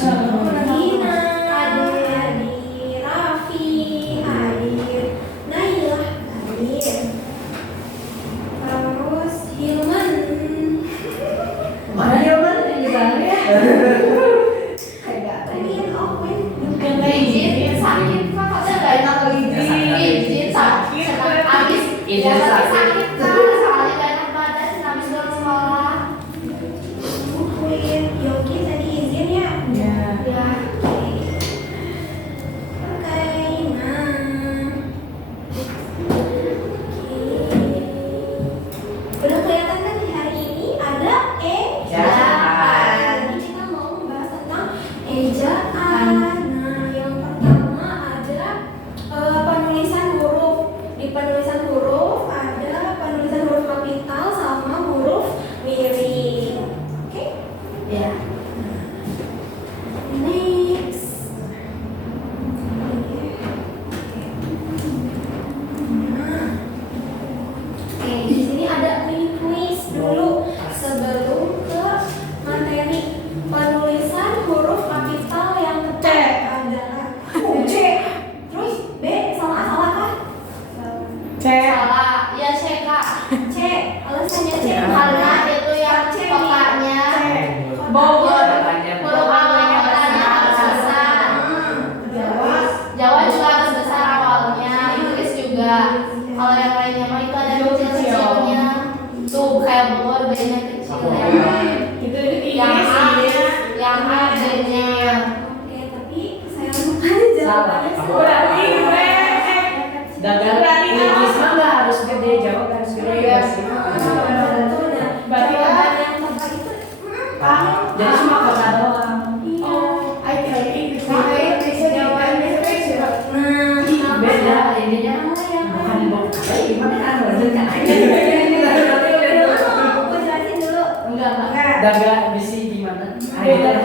Dina, Adi, Raffi, hadir. Nailah, hadir. Terus Hilman. Mana Hilman? Yang di sana ya? Tadi yang Owen. Yang nggak izin sakit kak, katanya nggak enak izin sakit, habis Izin sakit. kak, soalnya nggak enak badan, habis pulang sekolah. Wait, Yogi tadi izin ya? Ya. Ya, Oke, nah. Udah kelihatan kan di hari ini ada ejaan. Jadi kita mau membahas tentang ejaan. Nah, yang pertama ada penulisan huruf. Di penulisan huruf ada penulisan huruf kapital sama huruf miring. Oke? ya. Next. Nah, oke, di sini ada mini quiz dulu sebelum ke materi. Penulisan huruf kapital yang tepat adalah C. Terus B salah kah? Salah, ya C kak. C. Alasannya C Karena itu yang kotaknya Bogor. huruf awalnya harus besar. Jawa juga harus besar awalnya, Inggris juga. Kalau yang lainnya mah itu ada kecil-kecilnya. Tuh kayak Bogor B-nya kecil ya. Yang A B-nya. Oke, tapi saya lupa jawabannya. Berarti gue dagang Inggris mah nggak harus gede, Jawa kan harus gede ya sih. Berarti jawaban yang tepat itu Jadi cuma kota doang. Nah, Beda ininya bukan Bogor. Gimana kan lanjutkan aja. aku jelasin dulu. Enggak. Dagang bisi gimana? Ayo. Nah,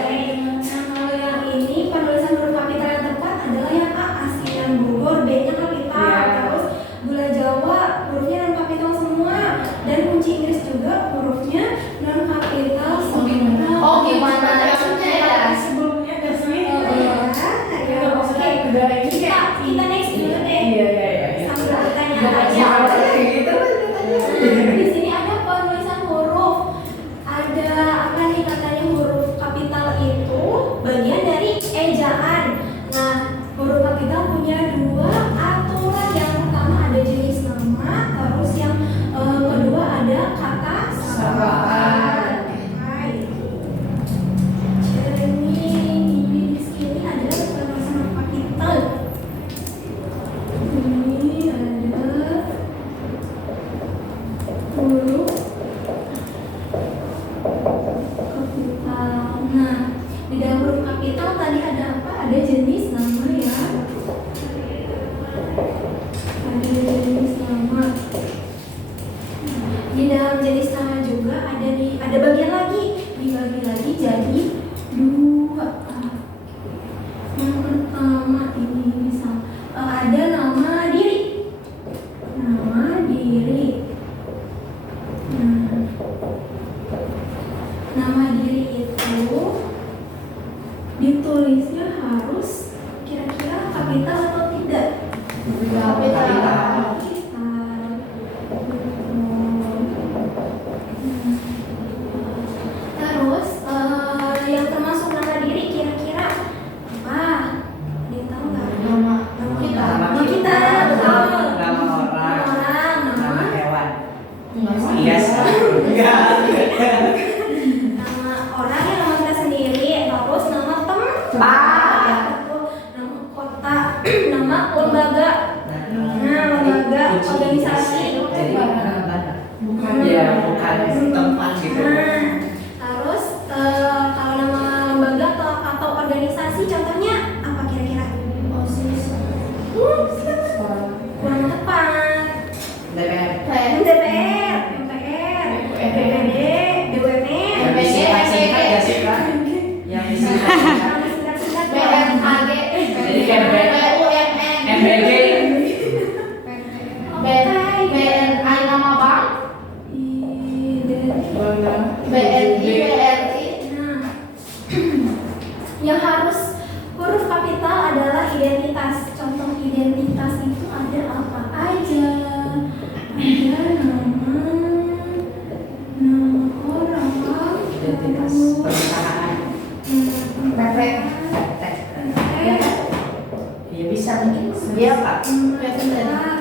kalau yang ini penulisan huruf kapital yang tepat adalah yang A, asinan Bogor, B-nya kapital. Iya. Terus gula Jawa hurufnya non kapital semua, dan kunci Inggris juga hurufnya non kapital semua. Oh gimana maksudnya ya? Sebelumnya ke sini. Kita next dulu deh. Iya. Sambil bertanya Ya, aja. gitu. Di sini ada penulisan huruf. Ada apa nih katanya huruf kapital itu bagian dari ejaan. Nah, huruf kapital punya dua aturan. Yang pertama ada jenis nama, terus yang kedua ada kata sapaan. Jadi di sini ada penulisan huruf kapital. Ini ada huruf kapital. Nah, di dalam huruf kapital tadi ada apa? Ada jenis nama ya. Ada jenis nama. Di dalam jenis nama juga ada bagian lagi, dibagi lagi jadi dua. Yang pertama ini misal ada nama diri. Nama diri. Nah, nama diri itu ditulisnya harus kira-kira kapital atau tidak? Kapital. Terus yang termasuk nama diri kira-kira apa? Ada yang tahu nggak? Nama kita. kita. Nama kita, betul. Nama orang. Orang, Nama nama hewan. Enggak sih. Iya sih. Enggak. nama orang yang nama kita sendiri, terus nama tempat, ya, betul. Nama kota, nama lembaga. Nah, lembaga, organisasi. Jadi Bukan. ya bukan tempat gitu. Nah, terus kalau nama lembaga atau organisasi contohnya apa kira-kira? OSIS. Kurang tepat. DPR. DPR, MPR, BPD, BUMN, Yang disingkat-singkat ya sih kan? Yang disingkat-singkat. nama singkat-singkat BMKG. Jadi kayak BUMN. MBG. BNI nama bank. BNI. Yang harus huruf kapital adalah identitas. Contoh identitas itu ada apa aja? Ada nama orang, Identitas perusahaan. Ya, Ya bisa mungkin. Iya Pak.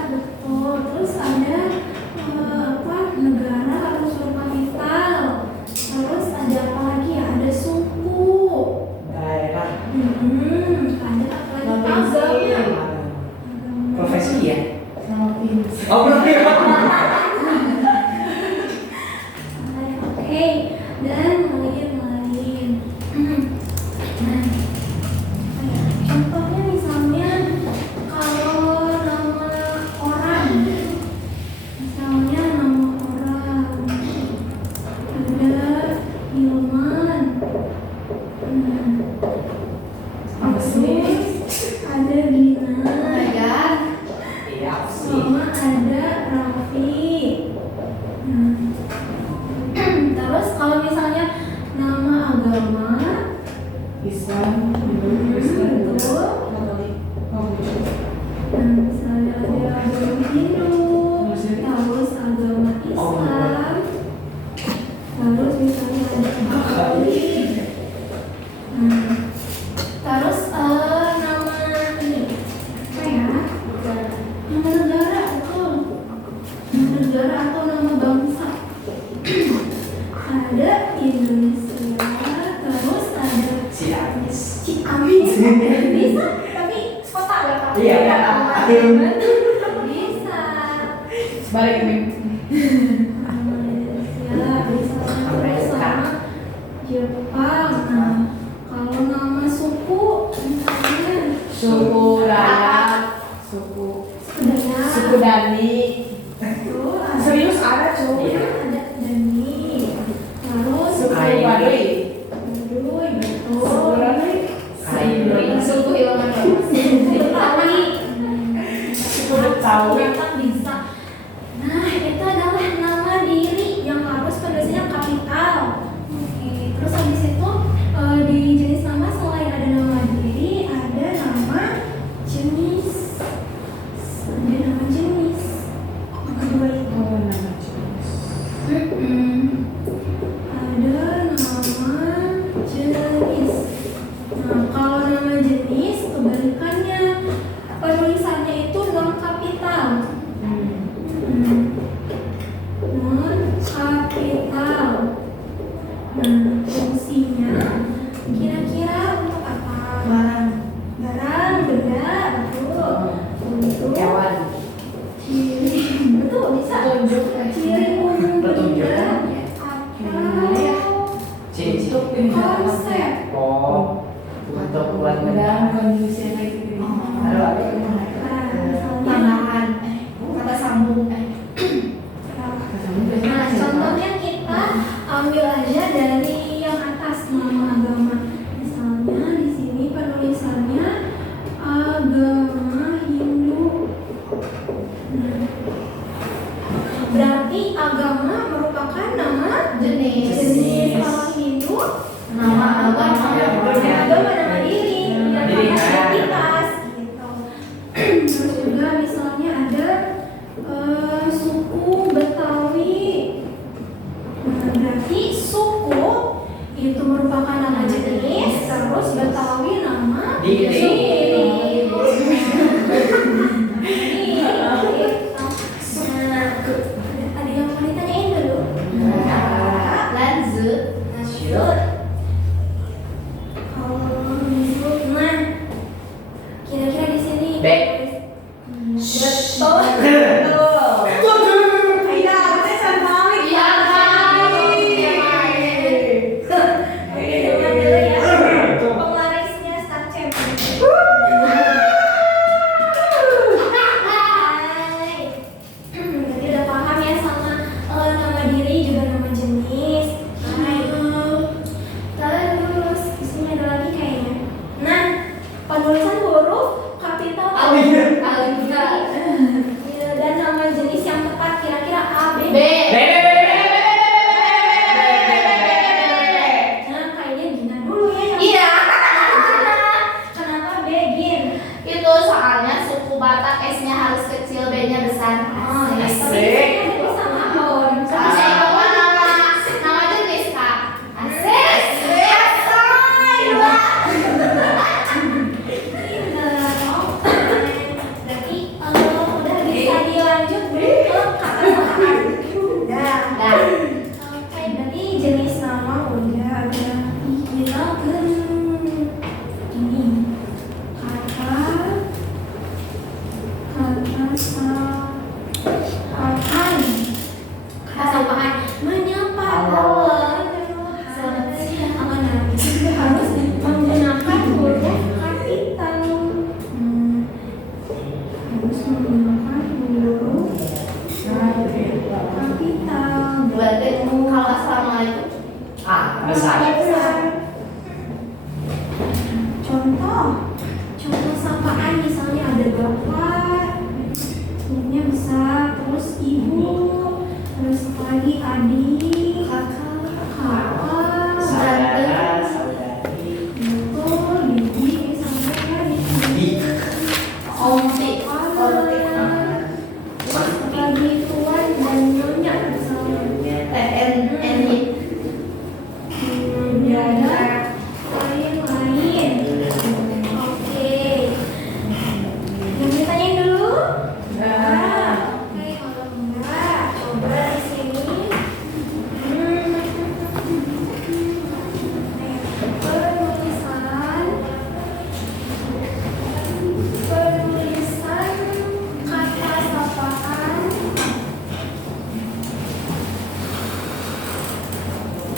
betul. Terus ada apa? Negara harus huruf kapital. Terus ada apa lagi ya? Ada suku. Daerah. Ada apa lagi? Agama. Profesi ya. Provinsi. Oh profesi. Oke, dan lain-lain. Nah, contohnya misalnya kalau nama orang, misalnya nama orang ada Hilman. Apa sih? Ada Gina. Ya. Iya sih. Sama ada Raffi. Terus kalau misalnya nama agama, Islam. betul. Misalnya ada agama Hindu, terus agama Islam, terus misalnya ada Katolik. Terus nama ini apa ya? Nama negara, betul. Nama negara atau nama bangsa. Ada Indonesia, terus ada Ciamis. Ciamis. Bisa, tapi kota ya Kak? Iya. Bisa. Balik nih. Malaysia, bisa terus sama Jepang. Nah, kalau nama suku, misalnya Suku Dayak. Suku Dayak. Suku Dani. Betul, ada. Serius ada cuy. Iya, ada Dani. Terus Suku Ayu. Baduy. Baduy, betul. Suku Baduy. Ayu. Suku Ilman. Betawi. Suku Betawi. Ternyata bisa. Nah, itu adalah nama diri yang harus penulisnya kapital. Oke, terus habis itu di jenis nama selain ada nama diri, ada nama jenis. Ada nama jenis. Yang kedua itu. Oh, nama jenis. Ada nama jenis. Nah, kalau nama jenis kebalikannya penulisannya itu non kapital. Non kapital. Nah, fungsinya kira-kira untuk apa? Barang. Barang, benda, betul. Untuk Hewan. ciri, betul bisa. Tunjuk. Ciri umum Petunjuk. benda atau Ciri-ciri. konsep. Oh. Untuk buat Barang kondisi kayak gitu. Halo. Nah, misalnya Tambahan. Kata sambung. Nah, contohnya kita ambil aja dari yang atas nama agama. Misalnya di sini penulisannya agama Hindu. Nah, berarti agama merupakan nama Jenis. Kalau Hindu Nama agama. agama nama diri yang Diri, harus kan? identitas gitu. Terus juga misalnya ada suku Betawi. Nah, berarti suku itu merupakan nama jenis, terus Betawi nama Diri. Ada yang mau ditanyain dulu? Lanjut. Lanjut. Nah, kira-kira di sini. Back. Betul. Iya, Oke, dengar dulu ya. Penglarisnya start champion. Hai. Jadi udah paham ya sama nama diri juga nama jenis. Hai. Terus di sini ada lagi kayaknya. Nah, penulisan huruf kapital. contoh sapaan misalnya ada bapak, hurufnya besar, terus ibu, terus apa lagi adik, kakak, Saudara, saudari. betul, bibi, sampai lagi Omti. lagi tuan dan nyonya misalnya. Eni. Ada lain-lain. Oke. Yang ditanyain dulu? Enggak. Oke, kalau enggak, coba di sini. Penulisan kata sapaan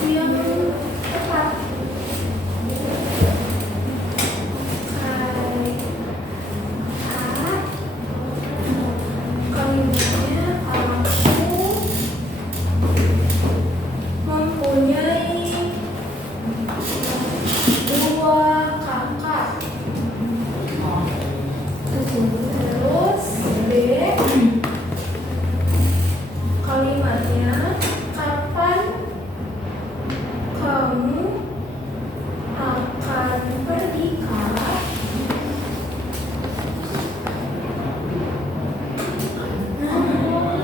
yang tepat. Kalimatnya aku mempunyai dua kakak. Terus B, kalimatnya kapan kamu akan berdikah?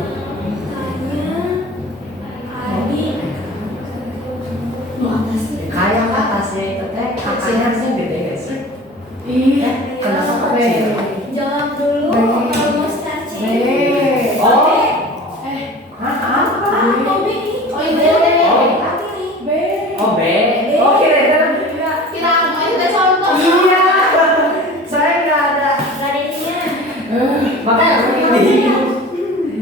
Tanya adik. Kayak atasnya itu teh kakaknya sih gede gak sih? Iya. Kenapa B. kecil? Jawab dulu B. kalau mau searching. B. Oh. Hah, Ah, apa? mau B nih. Oh, ini Oh. Apa nih? B. Oh B. Oh kira-kira. Kita kita contoh. Iya. Saya nggak ada. Gak ada ininya. Makanya aku ini.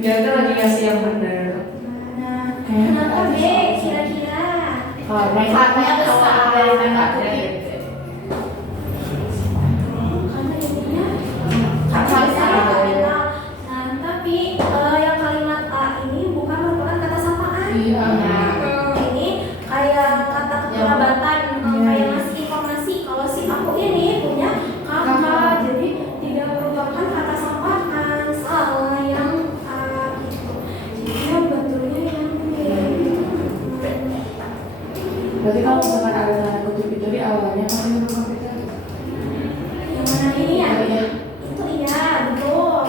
Dia tuh lagi ngasih yang bener. Nah, kenapa B kira-kira? Kakaknya besar. Karena ininya Kakak besar. kapital. Nah, tapi yang kalimat A ini bukan merupakan kata sapaan. Iya. Ini kayak kata kekerabatan, kayak ngasih informasi kalau si aku ini punya kakak, jadi tidak merupakan kata sapaan. Salah yang A gitu. Jadi yang betulnya yang B. Berarti kalau misalkan ada tanda kutip itu di awalnya pasti huruf kapital. Yang mana ini ya? Itu iya, betul.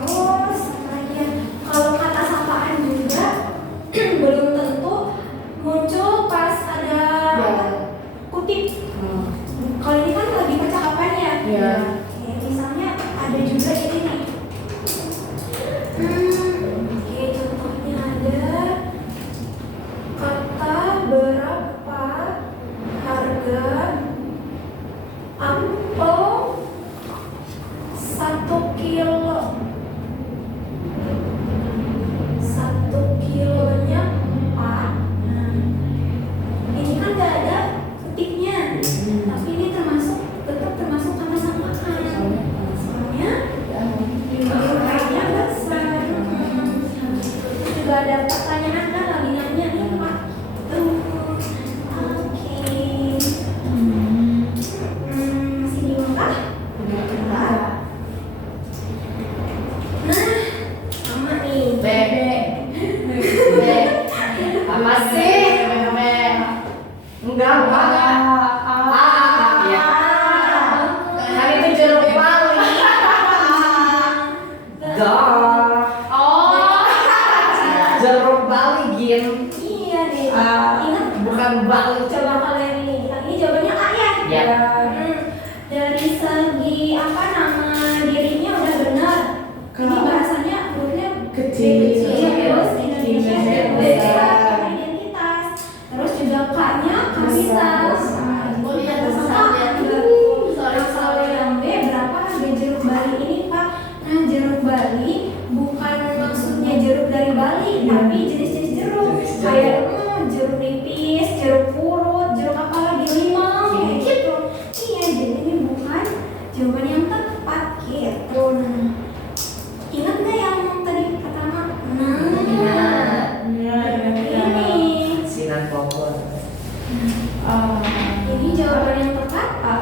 Terus apa lagi ya? Kalau kata sapaan juga belum tentu muncul pas ada Ya. kutip. Kalau ini kan lagi percakapan ya. Iya. Oke, misalnya ada juga ini nih. Oke, contohnya ada kata berapa harga apel 1 kilo. 1 kilonya Pak. Nah, ini kan nggak ada kutipnya, tapi ini tetap termasuk kata sapaan. Soalnya jumlahnya besar. Terus juga ada pertanyaan kan lagi nanya nih Pak. Oke. Masih bingung kah? Nah, sama nih. B. B. Apa sih? B. Enggak, enggak. Ya. Kan itu jeruk bali. Gak. Oh. Jeruk bali gin. Iya deh. Ah, Ingat bukan bali. coba kalian ini. Ini jawabannya A ya. Ya. Dari segi apa nama dirinya udah benar. Ini bahasanya hurufnya Kecil. terus Indonesia Besar. besar identitas. Terus juga K-nya kapital. Oh, iya, Sama besar, ya. Sorry, kalau yang B berapa harga jeruk Bali ini Pak? Nah, jeruk Bali bukan maksudnya jeruk dari Bali, tapi jenis-jenis jeruk kayak jeruk nipis, jeruk purut, jeruk apa lagi limau, kayak gitu. Iya, jadi ini bukan jawaban yang tepat gitu. Nah, ingat nggak yang tadi pertama? Nah, ini. Sinan Bogor. Ini jawaban yang tepat A.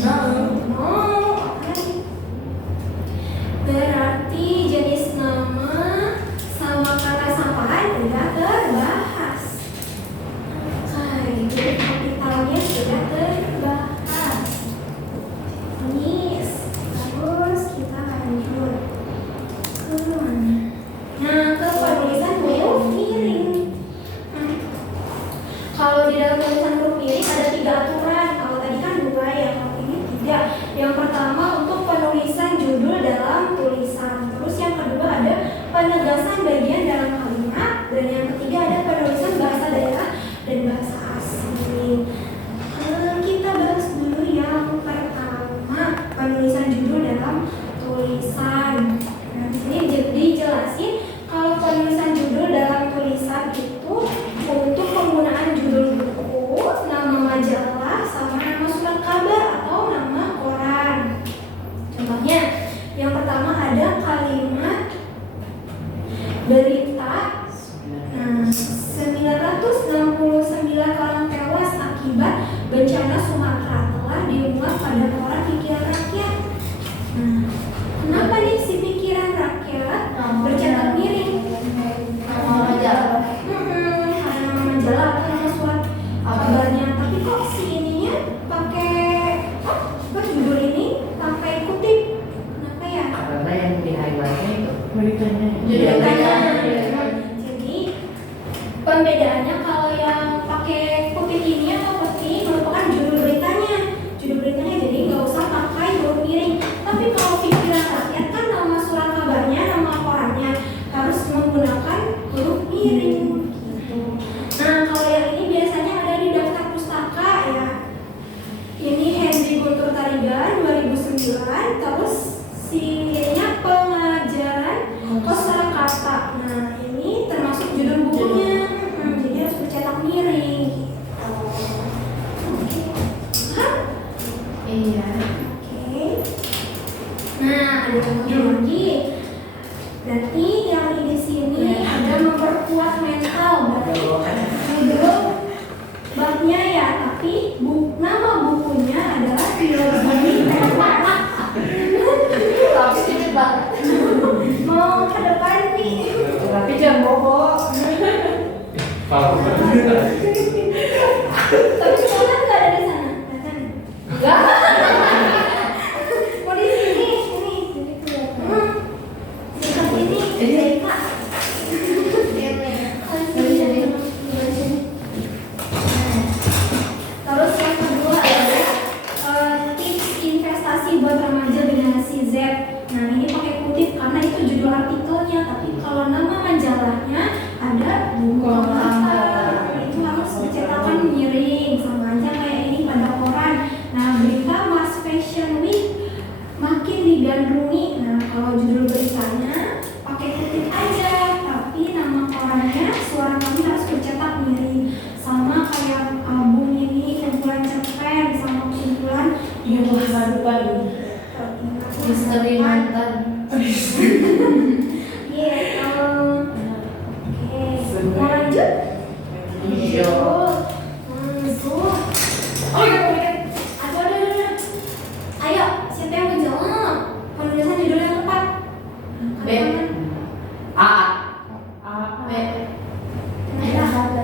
Oke. Berarti jenis nama sama kata sampahan udah terbahas. Oke, jadi kapitalnya sudah terbahas. Jenis. Terus kita lanjut ke mana? Nah, ke penulisan huruf miring. Kalau di dalam tulisan huruf miring ada 3 aturan. Kalau tadi kan 2 ya, kalau ini 3. Yang pertama untuk penulisan judul dalam tulisan. Terus yang kedua ada penegasan bagian dalam kalimat. Dan yang ketiga ada penulisan bahasa daerah dan bahasa asing. Kita bahas dulu yang pertama, penulisan judul dalam tulisan. Nah, di sini dijelasin kalau penulisan judul dalam tulisan itu untuk penggunaan judul buku, nama majalah, sama nama surat kabar atau nama koran. Contohnya, yang pertama ada kalimat berita. Nah, 969 orang tewas akibat bencana Sumatera telah dimuat pada koran Pikiran Rakyat. Nah, kenapa nih si Pikiran Rakyat bercetak miring? Nama majalah. Ada nama majalah atau nama surat kabarnya, tapi kok si ininya pakai apa judul ini pakai kutip? Kenapa ya? Karena yang di highlightnya itu Beritanya. Jadi pembedaannya kalau yang pakai kutip ini atau putih ini merupakan judul beritanya. Judul beritanya jadi nggak usah pakai huruf miring. Tapi kalau Pikiran Rakyat kan nama surat kabarnya, nama korannya harus menggunakan huruf miring. Gitu. Nah, kalau yang ini biasanya ada di daftar pustaka ya. Ini Henry Guntur Tarigan 2009. Terus si ininya pengajaran kosakata. Nah, ini termasuk judul bukunya. Jadi harus bercetak miring. Oke. Hah? Iya. Oke. Nah, ada contohnya lagi. Berarti yang di sini ada memperkuat mental. Berarti belum babnya ya, tapi nama bukunya adalah Filosofi Mental. Tapi ini banget. Mau ke depan nih. tapi jangan bobo. Tapi sekarang nggak ada di sana. Enggak. Mau di sini, sini. Dekat sini, Zeka. Terus yang kedua adalah tips investasi buat remaja generasi Z. Nah, ini pakai kutip karena itu judul artikelnya, tapi kalau nama majalahnya ada buku mata. Itu harus bercetakan miring, sama aja kayak ini pada koran. Nah, berita Mas Fashion Week makin digandrungi. Nah, kalau judul beritanya pakai kutip aja, tapi nama korannya Suara Kami harus bercetak miring. Sama kayak album ini, kumpulan cerpen sama kumpulan Baru-baru. Misteri mantan. Iya, oke. Mau lanjut? Iya. Masuk. Oh iya, ada. Ayo, siapa yang menjawab? Penulisan judul yang tepat. B. A. B. Kalah.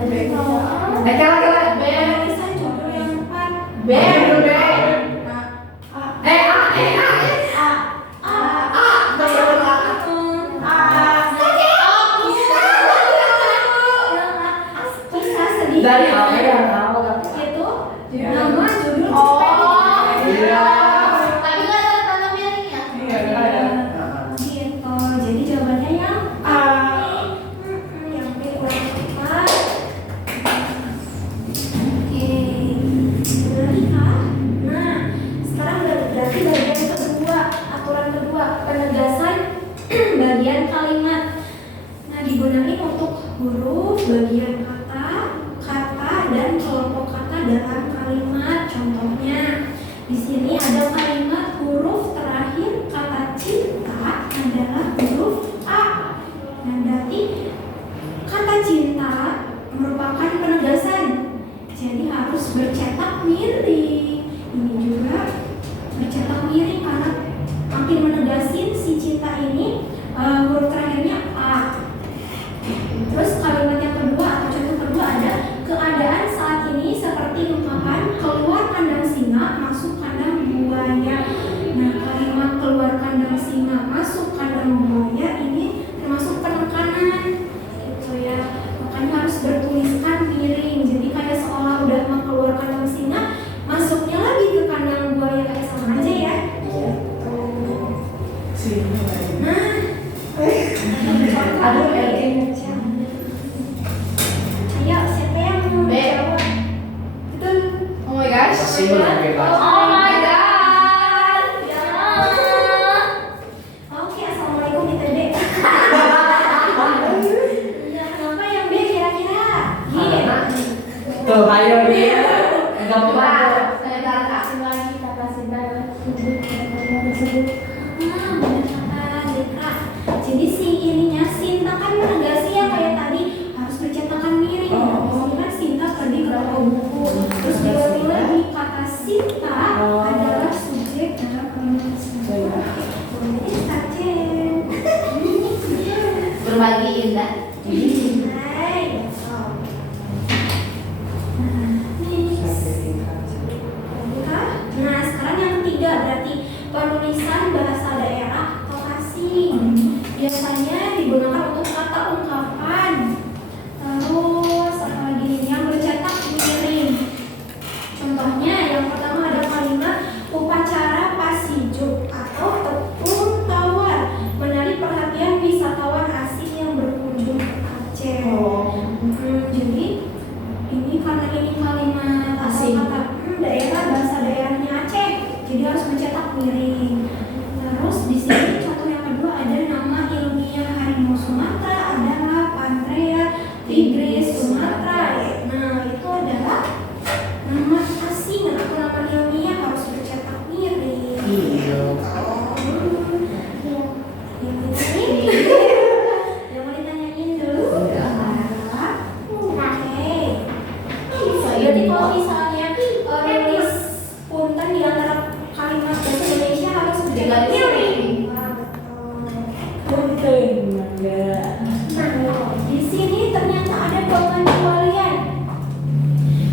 Penulisan judul yang tepat. B. B. Kisah sedih. Dari apa yang tahu tapi Itu nama judul Oh. cerpen. Iya. Tapi nggak ada tanda miringnya. Iya, ada. Gitu. Jadi jawabannya yang A. Yang B kurang tepat. Oke. Berarti A. Nah, sekarang berarti bagian kedua, aturan kedua, penegasan bagian kalimat. Nah, digunakan untuk huruf, bagian kata, dan kelompok kata dalam kalimat. Contohnya, di sini ada kalimat huruf terakhir kata cinta adalah huruf A. Nah, berarti kata cinta merupakan penegasan. Jadi harus bercetak miring. Ini juga Tubuh kata tersebut. Benar Deka. Jadi si ininya Sinta kan negasi ya kayak tadi harus bercetakan miring. Ini kan Sinta pergi ke toko buku. Terus diulangi lagi kata Sinta adalah subjek dalam kalimat. Ini Sarjen. Berbagi indah. Hai. Nah, sekarang yang ketiga berarti penulisan bahasa daerah atau asing. Biasanya digunakan untuk kata ungkapan. Terus apalagi nih yang bercetak miring. Contohnya yang pertama ada kalimat upacara pasijuk atau tepung tawar menarik perhatian wisatawan asing yang berkunjung ke Aceh. Jadi ini karena ini kalimat asing kata daerah bahasa daerahnya Aceh, jadi harus mencetak miring. Terus di sini contoh yang kedua ada nama ilmiah harimau Sumatera adalah Pantrea tigris Sumatera. Nah itu adalah nama asing atau nama ilmiah harus bercetak miring. Yang mau ditanyain dulu? Oke. Jadi kalau misalnya nulis punten di antara kalimat bahasa Indonesia harus bercetak miring. Punten mangga. Nah, di sini ternyata ada pengecualian.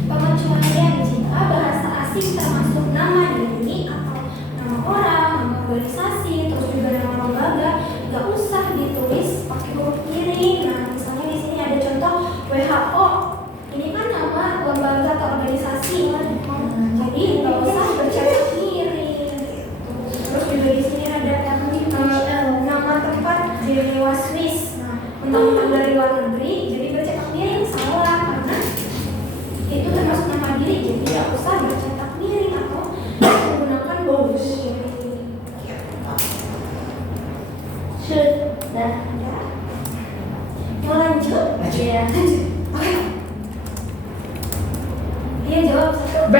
Pengecualian jika bahasa asing termasuk nama diri atau nama orang, nama organisasi, terus juga nama lembaga, nggak usah ditulis pakai huruf miring. Nah, misalnya di sini ada contoh WHO. Ini kan nama lembaga atau organisasi. Jadi nggak usah bercetak miring. Terus juga di sini ada nama tempat Jenewa Swiss. Nah, undang-undang dari luar negeri, jadi bercetak miring salah karena itu termasuk nama diri, jadi nggak usah bercetak miring atau menggunakan bonus. Sudah. Mau lanjut? Iya. Oke. Dia jawab satu. B.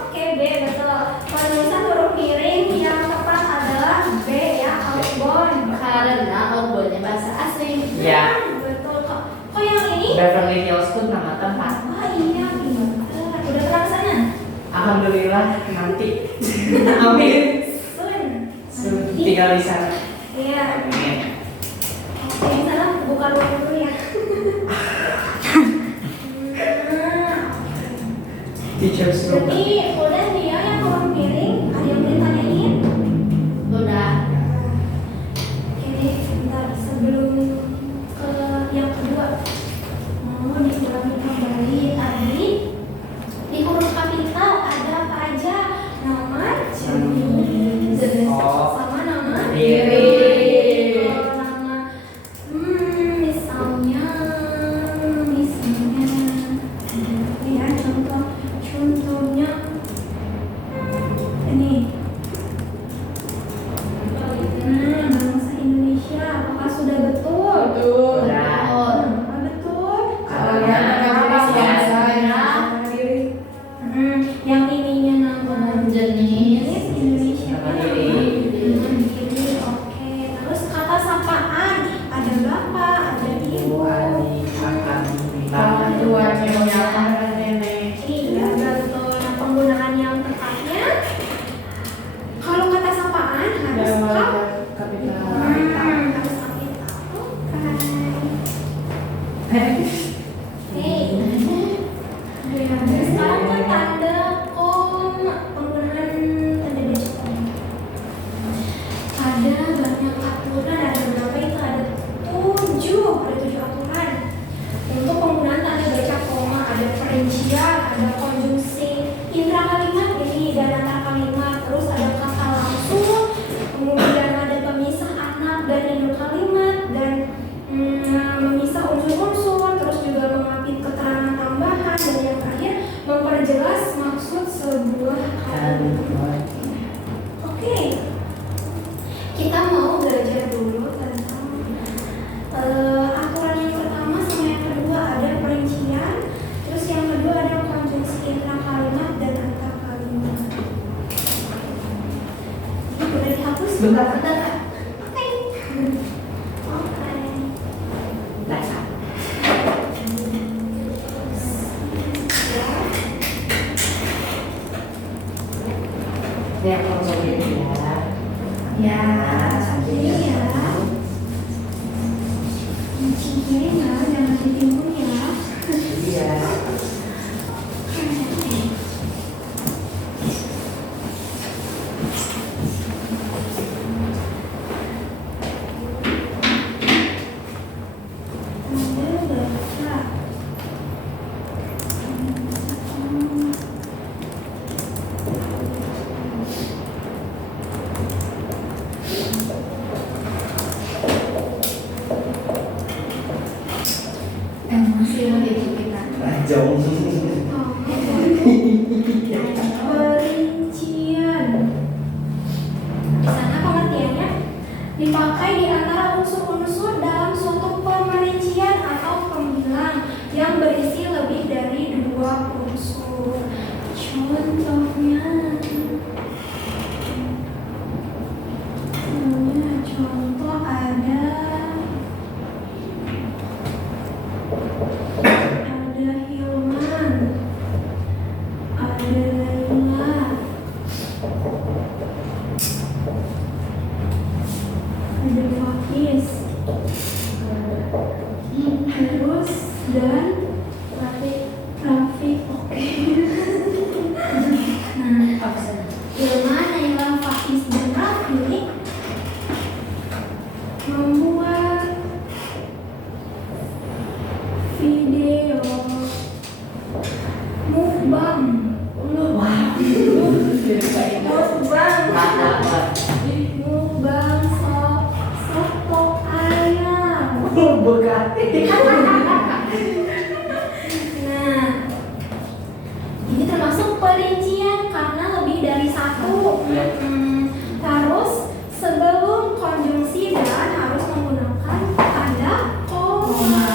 Oke, B betul. Penulisan huruf miring yang tepat adalah B ya, outbound. Karena outboundnya bahasa asing. Ya. Betul kok. Kok yang ini? Beverly Hills itu nama tempat. Ah iya, pintar. Udah pernah ke sana? Alhamdulillah nanti. Amin. Tinggal di sana. Iya. Oke, di sana buka ruang dulu ya. Teachers room. Jadi udah dia yang huruf miring. Ada yang mau ditanyain? Udah. Oke deh, bentar sebelum ke yang kedua mau diulangi kembali tadi di huruf kapital ada apa aja? Nama, jenis, sama nama Diri. Kalau nama misalnya ya contohnya ini Sebentar. Oke. Oke. Nah, ini aku langsung ini ya. Ya, ini ya. Kuncinya ya, jangan ditimbun ya. Iya. Masih mau kita. Jauh. Perincian. Di sana pengertiannya dipakai di antara unsur-unsur dalam suatu pemerincian atau pembilang yang berisi lebih dari 2 unsur. Contohnya, contoh ada Hilman, ada Laila, ada Hafiz, terus dan Rafiq. Oke. Nah, Hilman, Laila, Hafiz dan Rafiq membuat video mukbang. Mukbang soto ayam. Bukan. Nah, ini termasuk perincian karena lebih dari 1. Terus sebelum konjungsi dan harus menggunakan tanda koma.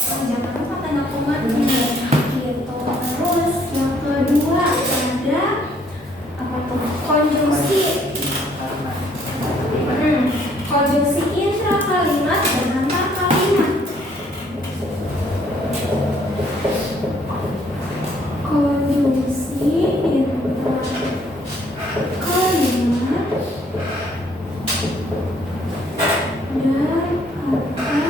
Jangan lupa tanda koma gitu. Terus yang kedua ada apa tuh? Konjungsi. Konjungsi intra kalimat dan antar kalimat. Konjungsi intra kalimat dan antar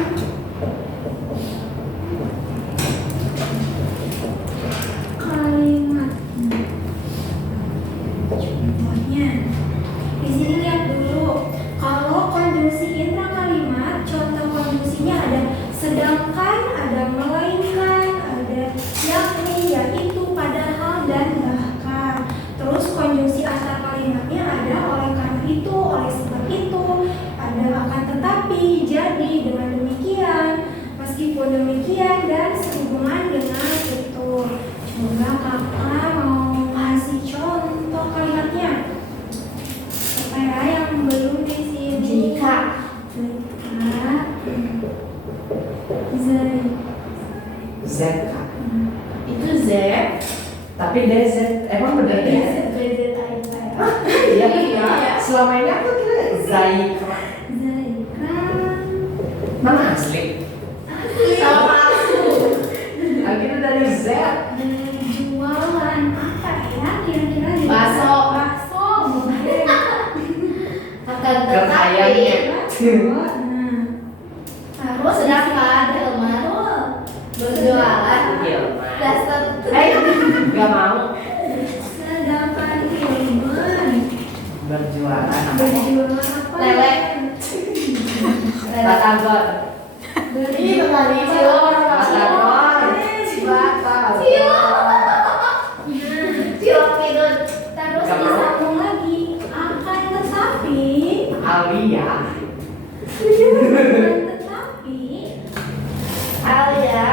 kalimat. Contohnya, di sini lihat dulu. Kalau konjungsi intra kalimat, contoh konjungsinya ada sedangkan, ada melainkan, ada yakni, yaitu, padahal, dan bahkan. Terus konjungsi antar kalimatnya ada oleh karena itu, oleh sebab itu, ada akan tetapi, jadi, dengan demikian, meskipun demikian, dan sehubungan dengan itu. Coba kakak mau kasih contoh kalimatnya. Siapa ya yang belum di sini? Jika. Z. Itu Z. Tapi DZ. Emang bener ya? Iya. Selama ini aku kira Zaika. Mana asli? Sama palsu. Akhirnya dari Z. Jualan apa ya? Kira-kira di Bakso. Bakso. Mungkin. Akan Kekayanya. Terus sedangkan Hilman berjualan Hilman. dasar. Gak mau sedangkan Hilman berjualan apa? berjualan apa? Lele. Batagor. Ini tadi cilor. Batagor. Cilor pidun. Terus Gak mau. disambung lagi akan tetapi Alia. tetapi Alia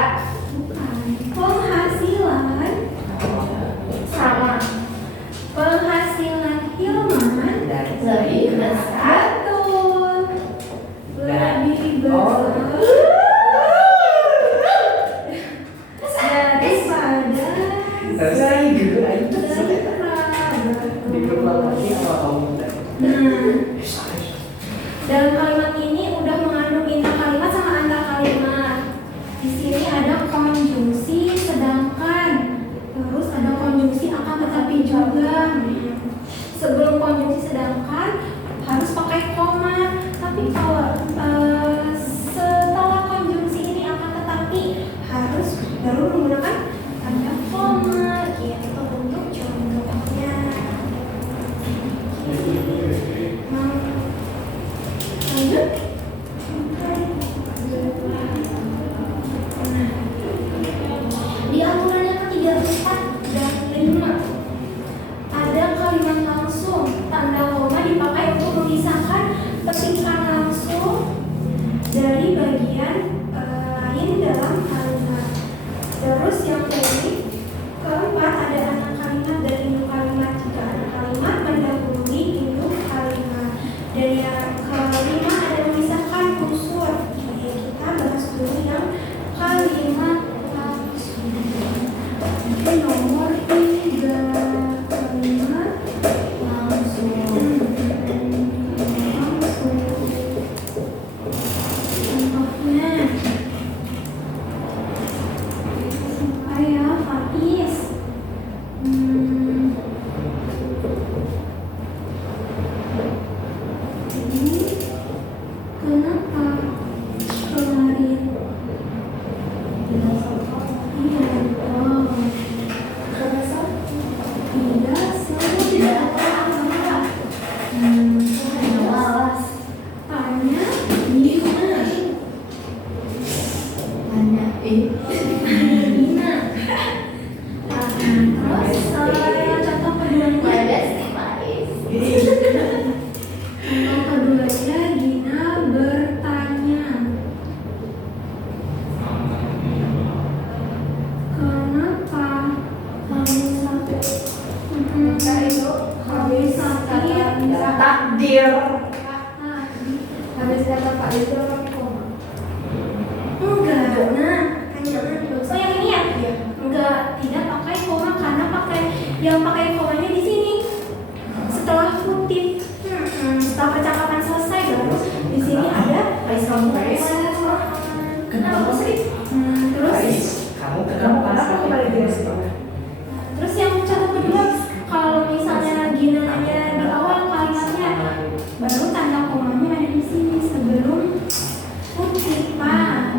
bukan penghasilan sama penghasilan Hilman lebih besar. betul lebih Oh. besar daripada Saya juga itu di daripada rumah lagi sama kamu. nah Dalam kalimat ini udah mengandung inti kalimat sama antar kalimat. Di sini ada konjungsi sedangkan, terus ada konjungsi akan tetapi juga. Sebelum konjungsi sedangkan harus pakai koma, tapi kalau setelah konjungsi ini akan tetapi harus baru menggunakan tanda koma gitu untuk contohnya. Lanjut. Di aturan yang ketiga, 4, dan 5 ada kalimat langsung. Tanda koma dipakai untuk memisahkan petikan langsung dari bagian lain dalam kalimat. Terus yang keempat ada anak kalimat dan induk kalimat. Jika anak kalimat mendahului induk kalimat. Dan yang kelima ada memisahkan unsur. Oke, kita bahas dulu yang kalimat langsung. Nomor 3, kalimat langsung. Contohnya, siapa ya? Faiz. Ini kenapa kemarin? Iya, betul. Tidak apa-apa. Malas. Tanya gimana? Tanya gimana? Terus contoh keduanya. Contoh keduanya Gina bertanya. Kenapa kamu sakit? Kamu sakit. Takdir. Habis kata Pak itu orang koma. Enggak, nah, oh yang ini ya? Enggak, tidak pakai koma karena yang pakai komanya di sini. Setelah kutip, setelah percakapan selesai baru di sini ada Kenapa sih? Terus Kamu kenapa kembali dia sekolah? terus yang contoh kedua, kalau misalnya Gina nanya di awal kalimatnya, baru tanda komanya ada di sini sebelum kutipan.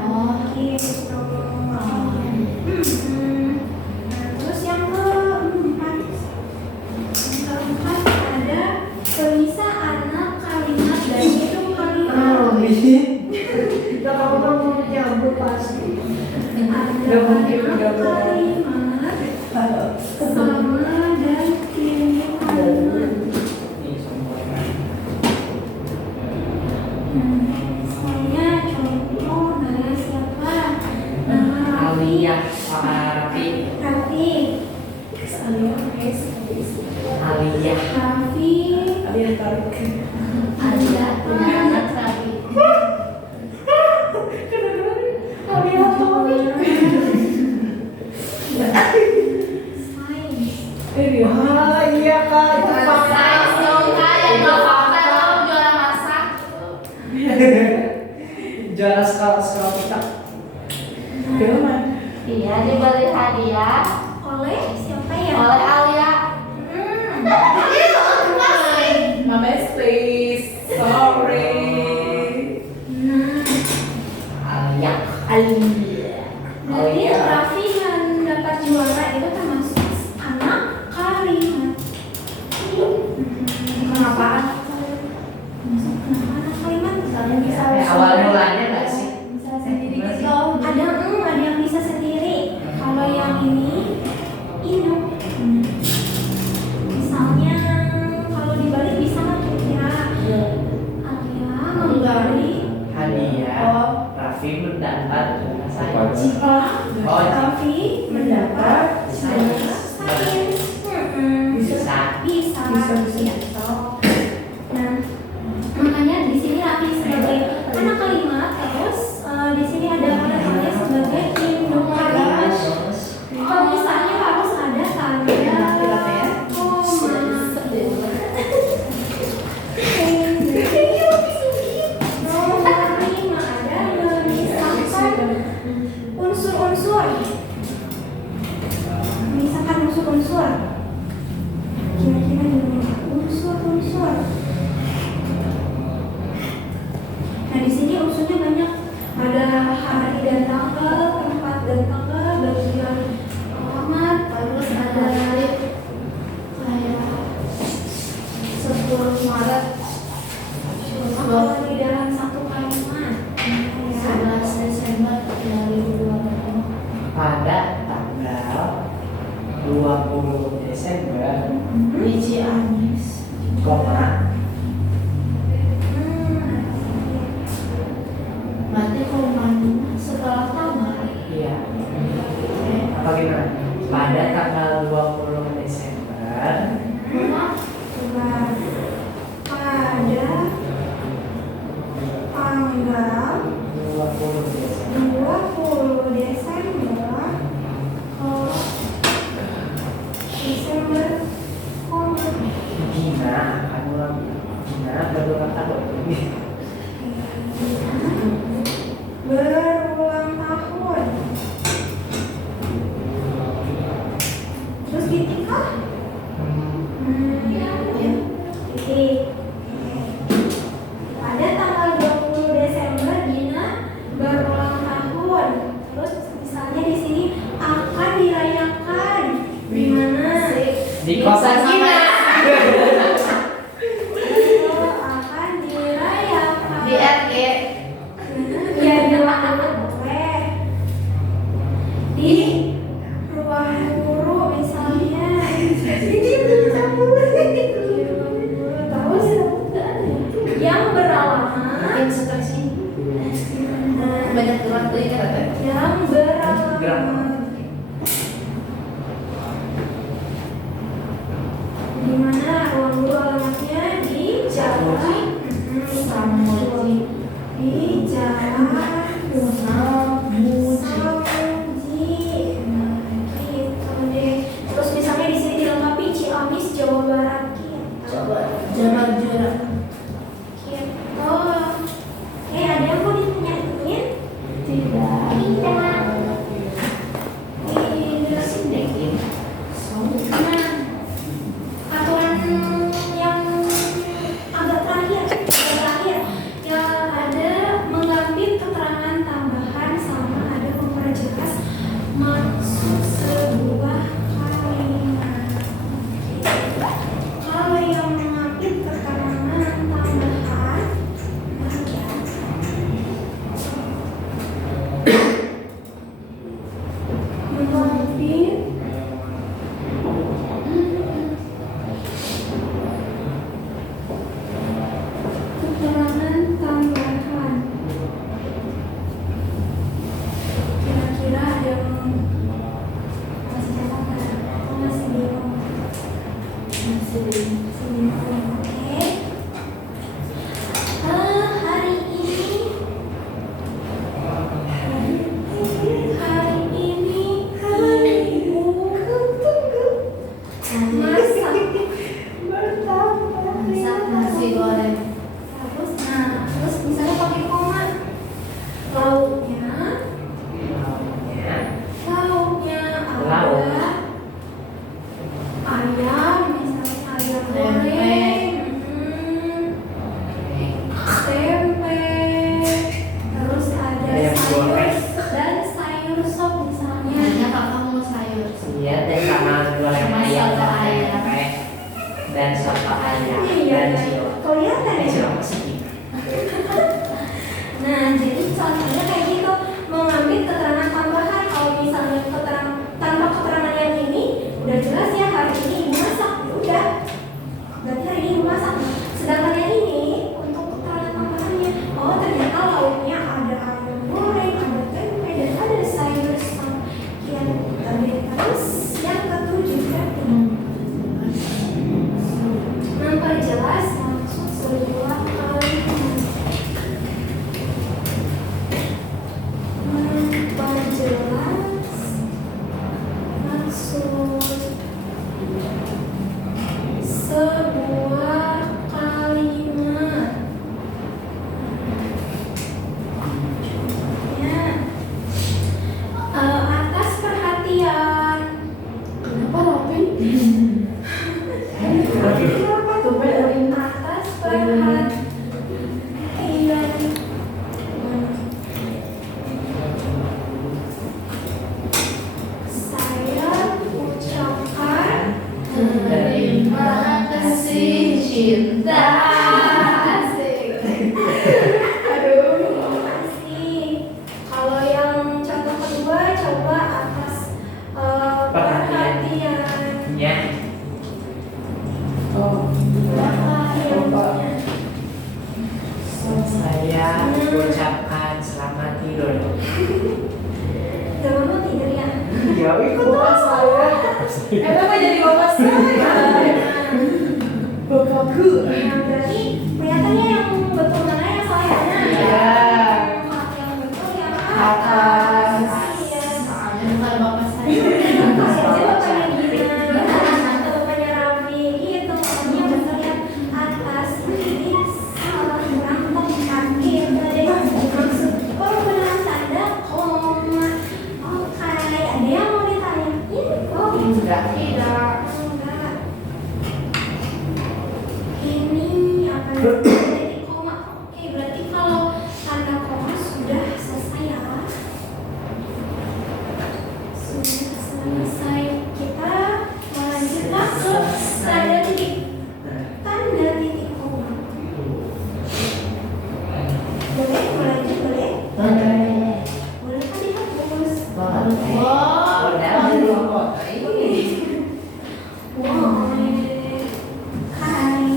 Gitu. Terus yang keempat ada pemisah anak kalimat dan induk kalimat. Kita kamu nyambut pasti. Ada kalimat sama dan induk kalimat. Misalnya contoh nama siapa? Nama Aliyah, Raffi. Raffi. Aliyah. Raffi. Aliyah tarik. Ada anak Rabi. Aliyah tarik. Wah, iya kak, itu fakta. Sains dong kak, yang nggak fakta dong juara masak. Juara skala kita. Iya, dibeli hadiah Oleh siapa ya? oleh Alia. My best please. Sorry. Aliyah. Berarti Raffi yang dapat juara itu termasuk anak kalimat. Kenapa? Masuk kenapa anak kalimat? Misalnya Awal mulanya nggak sih? bisa sendiri gitu. Ada yang bisa sendiri. Kalau yang ini induk. unsur. Kira-kira gimana? Unsur. Nah, di sini unsurnya banyak. Ada hari dan tanggal, tempat dan tanggal, bagian alamat, terus ada kayak 10 Maret. Kalau di dalam satu kalimat, ya. 11 Desember 2020. Pada tanggal 20 Desember, Biji Anis. koma, Berarti komanya setelah tanggal. iya. Apa gimana? Pada tanggal 20 Desember, Coba pada tanggal 20 Desember, 20 Desember Desember Gina akan ulang Gina berulang tahun. berulang tahun. Terus titik kah? Titik. Pada tanggal 20 Desember Dina berulang tahun. Terus misalnya di sini akan dirayakan di mana? Di kosan Gina. Akan dirayakan Di RG. ya di ruang boleh. Di ruang guru misalnya. Ini terus yang beralamat Mungkin seperti banyak gerak tuh ini kata. yang beralamat di mana ruang guru alamatnya di Jalan Samuji. di Jalan Samuji. Nah, gitu deh. Terus misalnya di sini dilengkapi Ciamis Jawa Barat gitu. Coba Jamal Jura. Gitu. Ada yang mau ditanyain? Tidak. Tidak. Sindekin. Nah, aturan yang agak terakhir ya ada mengambil keterangan tambahan sama ada memperjelas maksud sebuah kalimat. Kalau yang mengambil keterangan tambahan mengambil keterangan tambahan. Kira-kira ada yang masih catatan atau masih bingung? Masih bingung. Oke. Hari ini ibu masak Masak nasi goreng. terus misalnya pakai koma lauknya Lauk. ada ayam misalnya ayam Tempe. goreng tempe terus ada Ayam sayur goreng. dan sayur sop misalnya. Banyak kakak mau sayur. Iya, dan sama goreng Sama ayam soto ayam. tempe dan soto ayam Iya, dan iya. cilok. Kelihatan ya? Cilok sih. Nah, jadi contohnya kayak gitu, mengambil keterangan tambahan. Kalau misalnya tanpa keterangan yang ini, udah jelas ya hari ini ibu masak, ya udah. Berarti hari ini ibu masak. Sedangkan yang ini untuk keterangan tambahannya, oh ternyata lauknya ada ayam goreng, ada tempe, dan ada sayur sama yang tadi. Terus yang ketujuh kan, memperjelas maksud sebuah kalimat. Kenapa tuh Pak? Atas perhatian. Saya ucapkan Terima kasih cinta. Asik. terima kasih. Kalau yang contoh kedua coba atas perhatian. Ya. Oh, Perhatian. Saya ucapkan selamat tidur. Jangan mau tidur ya. Ya ikut saya. Kenapa jadi bapak saya? Bapakku. Nah, berarti kelihatannya yang betul mana yang salah ya? Iya. Yang betul yang Atas. Iya. Bukan bapak saya. Jadi bapaknya Gina atau bapaknya Raffi gitu. Pokoknya betul yang atas ini salah kurang terakhir dari maksud penggunaan tanda koma. Oke, ada yang mau ditanyain? Oh, Enggak. tidak. Enggak. Ini apa namanya? Titik koma. Oke, berarti kalau tanda koma sudah selesai ya. Sudah selesai. Kita melanjutkan ke tanda titik koma. Boleh melanjut boleh? Boleh kan dihapus? Oh, Udah belum kok. Ini. Boleh. Hai.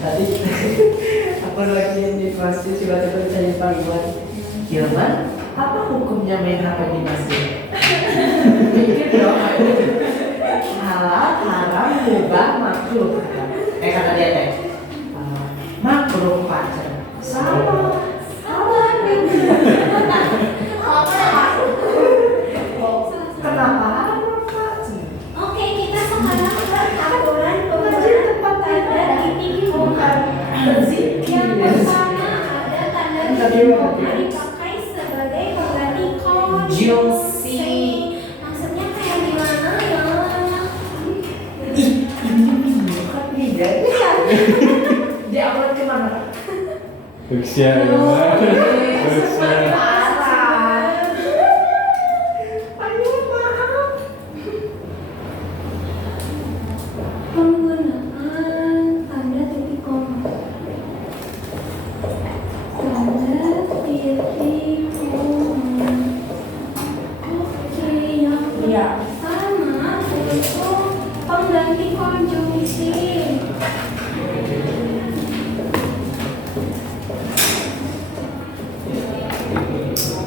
Tadi aku lagi di masjid tiba-tiba ditanya panggilan. Gilman, apa hukumnya main HP di masjid? Mikir dong. Halal, haram, mubah, makruh. Kata dia teh. Makruh pacar. Sama. Salah nih. apa ya masuk? Kenapa haram pacar? Oke, kita sekarang ke aturan penggunaan tanda titik koma. Yang pertama ada tanda titik koma dipakai sebagai pengganti konjungsi. Maksudnya kayak gimana ya? Bukan beda. Dia upload kemana? Usia ya, Mbak. Usia. Ayo maaf. Penggunaan tanda titik koma. Tanda titik koma. Oke, yang Iya. pertama untuk pengganti konjungsi.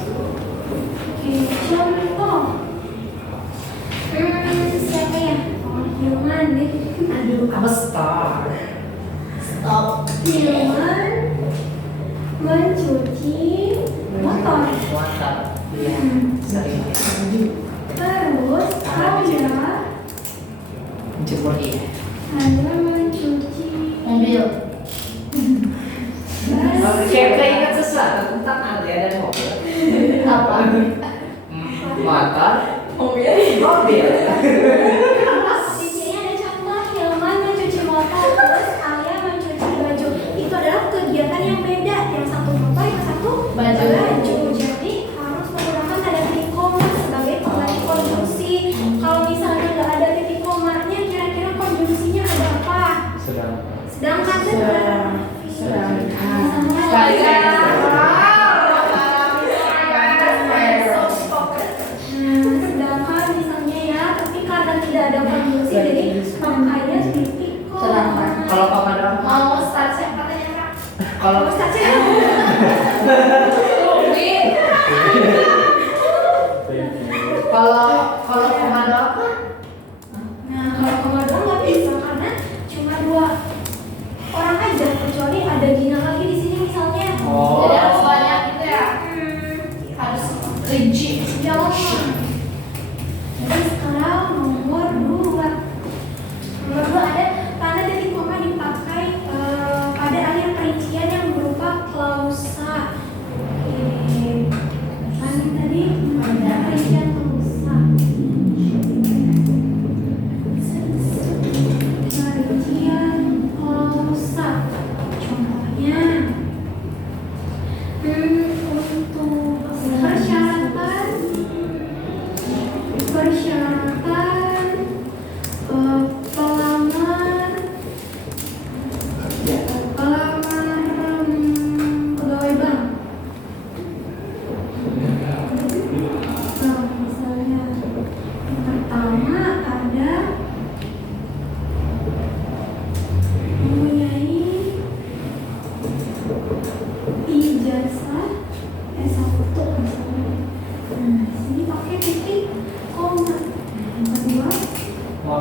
Oke, contoh. Siapa ya? Oh, Hilman deh. Aduh, I'm a star. Stop. Hilman mencuci motor. Motor. Iya, sering. Terus Alia Jemur iya. mencuci Mobil. Oke, keinget sesuatu tentang Alia dan mobil. Apa? Motor, Mobil. mobil. Di sini ada contoh Hilman mencuci motor, terus Alia mencuci baju. Itu adalah kegiatan yang beda. Yang satu motor, yang satu Baju. Jadi harus menggunakan tanda titik koma sebagai pengganti konjungsi. Kalau misalnya nggak ada titik komanya, kira-kira konjungsinya ada apa? Sedang. Sedangkan sedangkan misalnya ya, tapi karena tidak ada konjungsi, jadi makanya titik koma. Sedangkan. Kalau papa doang. Mau start chef katanya kak. Kalau kalau komando apa? Nah, kalau komodo nggak bisa karena cuma dua orang aja, kecuali ada Gina lagi di sini misalnya. Jadi harus banyak gitu ya. Harus rigid. Jangan. Jadi sekarang mau Oh,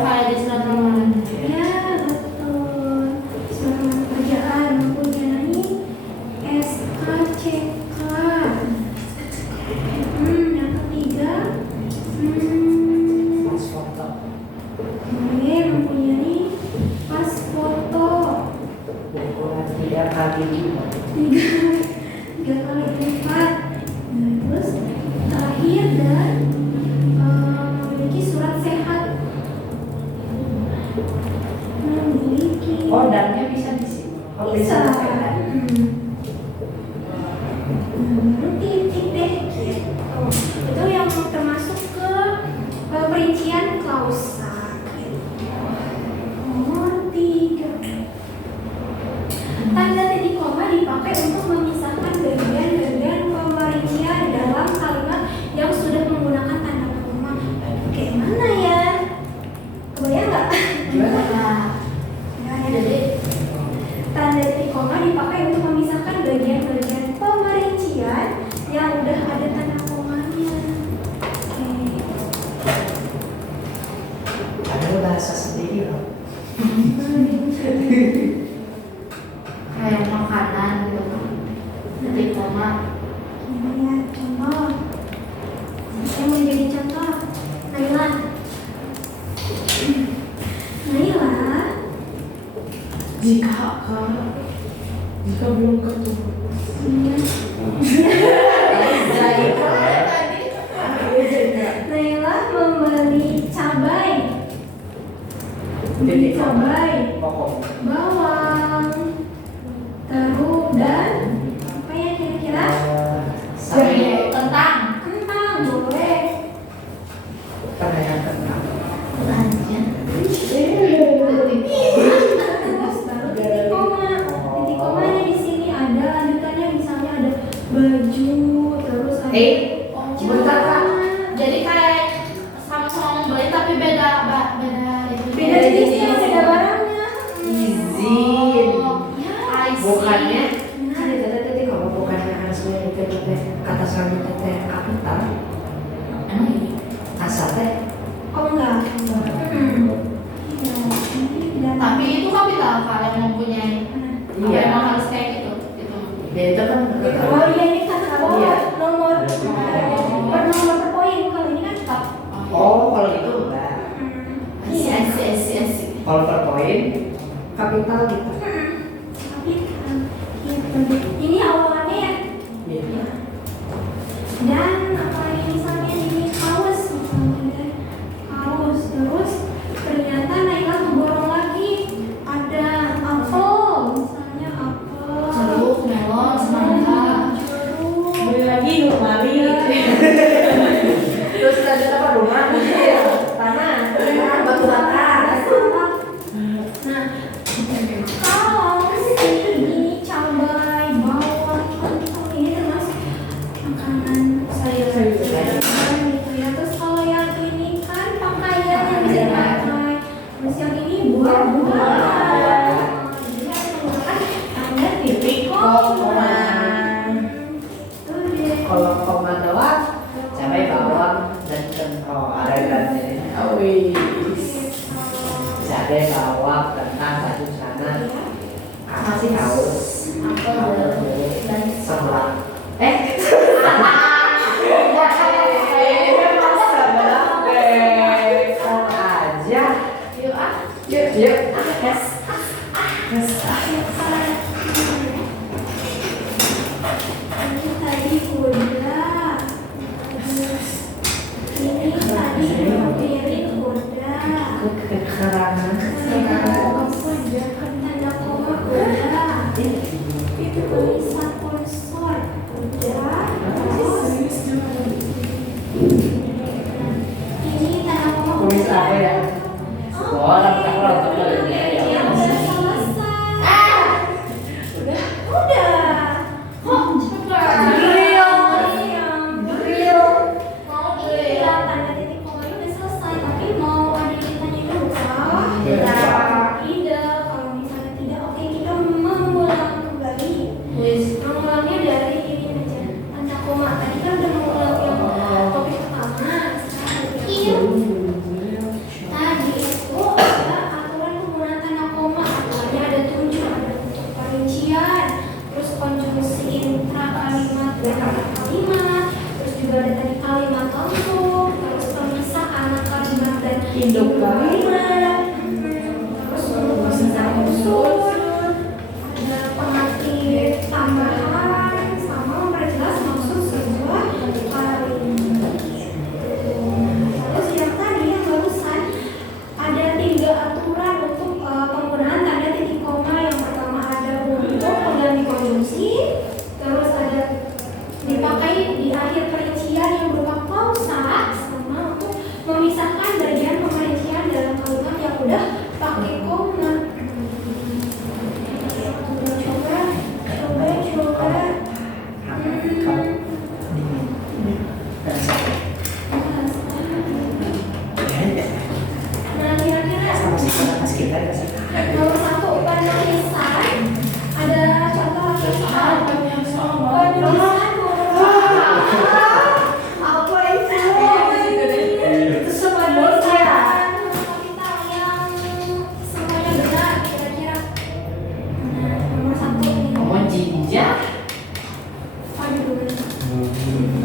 kayak di surat lamaran. Ya, betul. Surat lamaran pekerjaan mempunyai SKCK. Yang ketiga, Mas foto. boleh mempunyai pas foto. Ukuran 3 kali 5. Tiga kali lipat. Nah, terus terakhir dan memiliki surat sehat. Memiliki. Oh, dannya bisa di sini. Oh, Bisa. bisa kan? Baru titik deh. Gitu. Itu yang termasuk ke perincian klausa. Gitu. Nomor 3. Tanda titik koma dipakai untuk memisahkan bagian-bagian pemerincian dalam kalimat yang sudah menggunakan tanda koma. Kayak mana ya? Kebayang nggak? Nah, Ya, ya. jadi Tanda titik koma dipakai untuk memisahkan bagian-bagian pemerincian yang udah ada tanda komanya. Ada bahasa sendiri loh. kayak makanan gitu kan. Titik koma. Ini ya contoh. Saya mau jadi contoh. Naila. Naila. Jika belum ketemu. Naila membeli cabai. Titik koma. Cabai, Pokok. bawang, terus dan apa ya kira-kira? Saya Kentang. Kentang boleh. pernah yang kentang. Belanja. Terus baru titik koma. Titik komanya di sini ada lanjutannya, misalnya ada baju, terus ada Bentar, Kak. Jadi kayak sama-sama membeli tapi beda beda jenisnya, beda barangnya. Izin. Ya, I see. Bukannya kan itu tadi kalau bukannya harus itu teh kata suami teh kapital. Emang iya? Asal teh. oh enggak. Iya, ini dan Tapi itu kapital Kak yang mempunyai. Apa Iya. emang harus kayak gitu? Gitu. Dia itu kan oh iya ini kan Iya. nomor per nomor per poin, kalau ini kan cepat. Oh, kalau itu enggak. Asik. Kalau per poin kapital gitu. Tapi gitu. Ini awalannya ya. Iya. Dan apalagi misalnya ini kaos, misalnya kaos, terus ternyata Naila ngeborong lagi ada apel, misalnya apel, Jeruk, melon, semangka. jeruk, Beli lagi mari. Terus lanjut apa rumah? Tanah, batu bata. Nah, kalau ini cabai, bawang, kentang ini termasuk makanan sayur-sayuran gitu ya. Terus kalau yang ini kan pakaian yang bisa dipakai. Terus yang ini buah-buahan. Jadi harus menggunakan tanda titik koma. Itu deh. Kalau koma doang, cabai bawang dan kentang. Ada gantinya. Wih. Cabai bawang kentang baju sana. Kasih kaos. Apel dan Sebelah. Aja. yuk ah. Yuk. Yes. Ini tadi udah. Ini tadi piring udah. Kekurangan. Tanda koma udah. Tulisan konsor udah. Ini tanda koma Tulis apa ya? Oh, kalau Ya udah selesai. Udah. Oh, cepet. Mau beli. Iya, tanda titik komanya udah selesai, tapi mau ada ceritanya dulu kah? Iya. Tidak, kalau misalnya tidak, oke kita mengulang kembali. Wis. Mengulangnya dari ini aja, tanda koma. Tadi kan udah mengulang yang topik pertama. Sekarang Iya. Induk banget. Terus bisa usul, ada pengertian tambahan sama memperjelas maksud sebuah kalimat. Terus yang tadi yang barusan ada 3 aturan untuk penggunaan tanda titik koma. Yang pertama ada untuk pengganti konjungsi, terus ada dipakai di akhir perincian yang berupa pausa, sama untuk memisahkan bagian pemerincian dalam kalimat yang udah pakai koma. Coba. Nah, kira-kira nomor 1 penulisan. Ada contoh lagi soal penulisan apa itu? Itu semua penulisan kapital yang semuanya benar kira-kira. Nah, nomor 1 ini. Oh, jinjak. Waduh,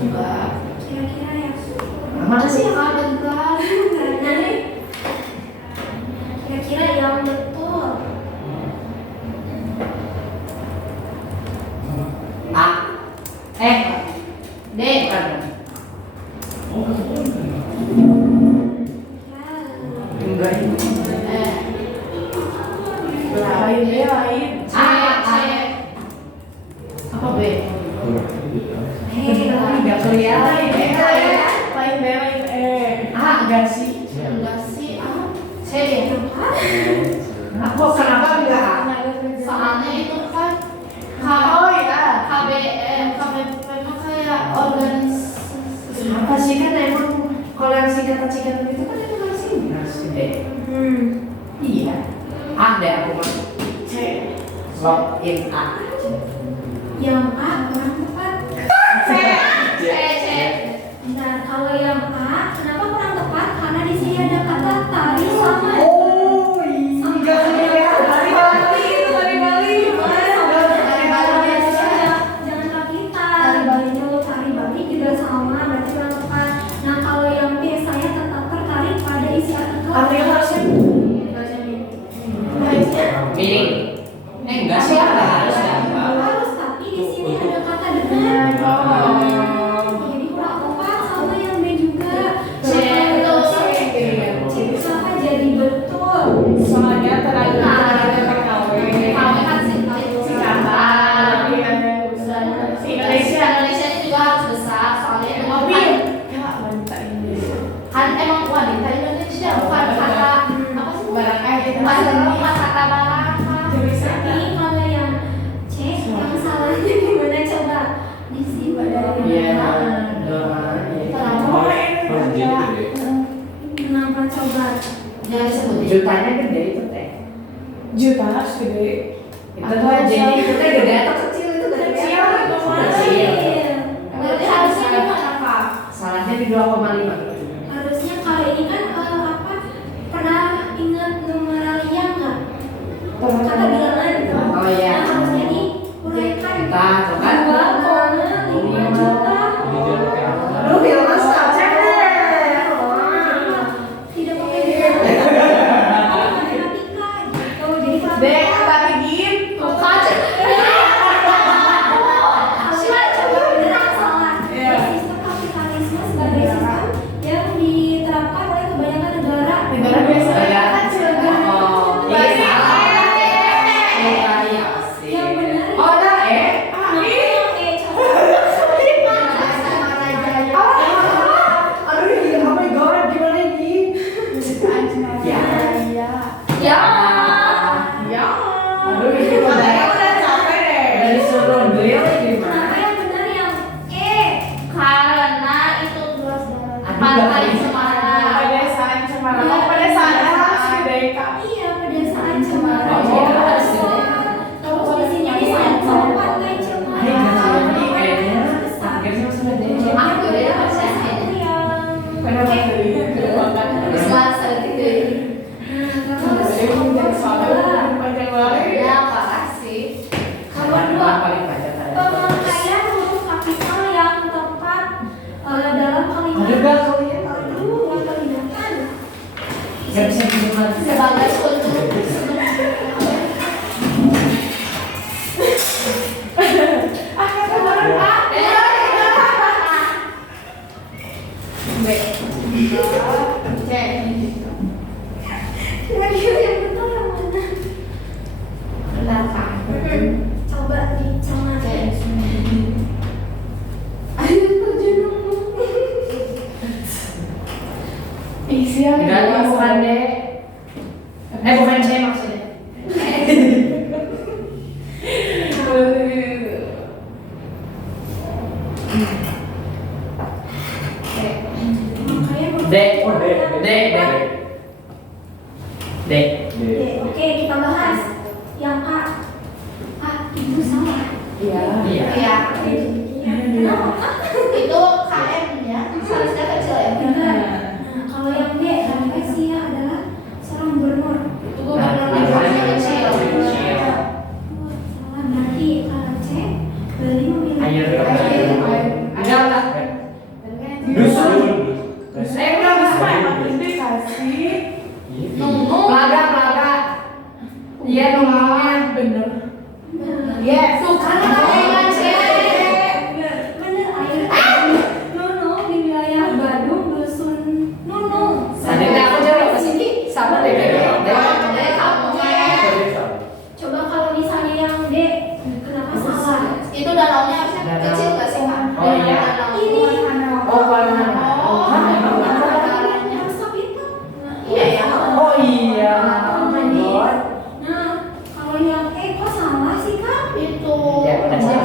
Enggak. kira-kira ya. Mana sih? Ada benar. Nah, nih. Kira-kira yang betul. A. D. Bukan. Ya. Enggak ini. Lain deh, lain. C. Apa B? Enggak kelihatan. Lain B, lain E. Enggak sih. Enggak sih. C ya. Aku kenapa enggak A? Soalnya itu kan Oh iya. KBM mah kayak organisasi. Apa sih kan emang kalau yang singkatan itu kan emang harus D. Iya. A deh aku mah. C. Login A. Yang A kurang tepat. C. Nah, kalau yang A, kenapa kurang tepat? Karena di sini ada kata tari sama. Oh, enggak kelihatan. Jangan kapital. Tari Bali juga sama, berarti kurang tepat. Nah, kalau yang B, saya tetap tertarik pada isi artikel. Artinya harusnya Miring. Enggak sih, enggak harus ya. Harus, tapi di sini ada kata dengan. Jadi kurang tepat sama yang B juga. C itu C kenapa jadi betul? soalnya terlalu kami kan singkatan. Indonesia ini juga harus besar soalnya itu kan emang wanita Indonesia bukan kata apa sih bukan kata barang. Tapi kalau yang C, yang salahnya gimana coba? Di sini Iya. Kenapa coba? Jangan disebut Jutanya gede itu teh. Juta harus gede. Itu tuh jadi itu teh gede atau kecil itu gede. Kecil, Kecil. berarti harusnya gimana Pak? Salahnya di 2,5. Harusnya kalau ini kan pernah ingat numeralia nggak? Kata bilangan. Oh iya. Nah, harusnya diuraikan. Juta, tuh kan? 2,5 juta. Aduh, film Star Trek deh. Tidak pakai bilangan. Matematika gitu. Jadi kalau D, tadi gim. Bukan. coba beneran salah. Iya. Sistem kapitalisme sebagai sistem yang diterapkan oleh kebanyakan negara. Negara biasa. Negara. Kecil. Oh, iya salah. Iya sih. Yang benar. Oh, ada E. Kenapa yang E coba? Aduh, ini oh my god, gimana ini? Ya. Ya. Ya. Aduh, ini udah capek deh. dari suruh beliau gimana? Kenapa yang benar yang E? Karena itu pantai Semarang. Pedesaan Semarang. Oh, pedesaan harus gede Kak. Iya, pedesaan Cemara. Oh, iya, harus gede. Terus di sini disensor pantai Cemara. Ini nggak sih, kayaknya akhirnya sudah deh. Aku gede ya Mas ya. Kenapa gede? Gede banget. Selasa itu. Nah, terus Gak bisa dibuat. Sebagai kunci. Kira-kira yang betul yang mana? Benar kan? Coba dicermati. Isian. Enggak, bukan deh. Bukan saya maksudnya. Makanya D. D. Oke, kita bahas yang A. Itu salah. Iya. Iya. Iya. Kenapa? Itu KM ya. Size-nya kecil ya. Benar. Nah, kalau yang B, Asia adalah seorang gubernur. Itu gubernur levelnya kecil. Salah, berarti kalau C, Bali memiliki Ayo, enggak. Dusun. Enggak bisa. Dikasih. Nunggu. Pelaga. Iya, nomornya. Bener. Yes. Tuh kan namanya C. Bener, air. Nunung di wilayah Badung, dusun Nunung. Tadi aku jawab apa sih? Sama deh. Dari kamu ya. Coba kalau misalnya yang D, kenapa salah? Itu danaunya harusnya kecil nggak sih Kak? Oh, iya. Ini. Oh, mana? Oh, Yang stop itu. iya ya. Oh iya. Nah, kalau yang E kok salah sih Kak? Itu. Ya, udah siap.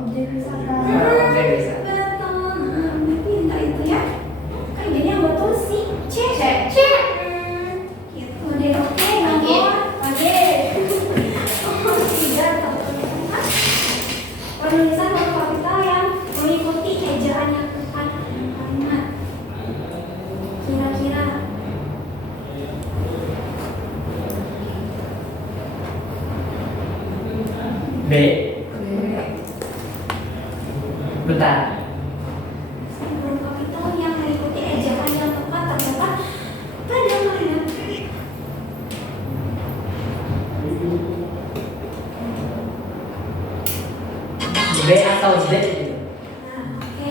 Objek wisata. Objek wisata. Betul. Nah, pintar itu ya. Kan jadi yang betul sih C. C. Gitu deh. Oke, nomor. Oke. Tiga tepat. Penulisan huruf kapital yang mengikuti ejaan yang tepat kalimat. Kira-kira B. Bentar. huruf kapital yang mengikuti ejaan yang tepat terdapat pada kalimat. B atau Z gitu. Nah, oke.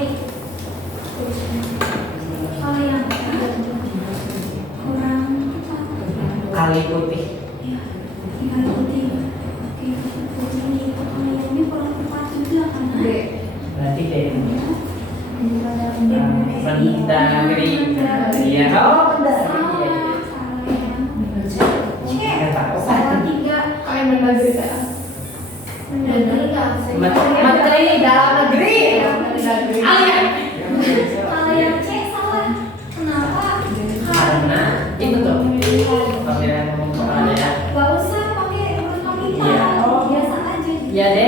Kalau yang kurang tepat, Kali putih. ya tinggal ikuti. Oke, ikuti gitu. Kalau yang ini kurang tepat juga karena Berarti D. Mendagri. Mendagri. Iya. Oh, Salah, Mendagri. salah yang C. Nggak tahu. Salah tiga. Kayak Mendagri ya. Mendagri nggak sih? Menteri dalam negeri. Mendagri. Alien. Kalau yang C salah. Kenapa? Karena itu tuh. Pemilihan umum kepala. Gak usah pakai huruf kapital. Iya. Biasa aja. Ya D.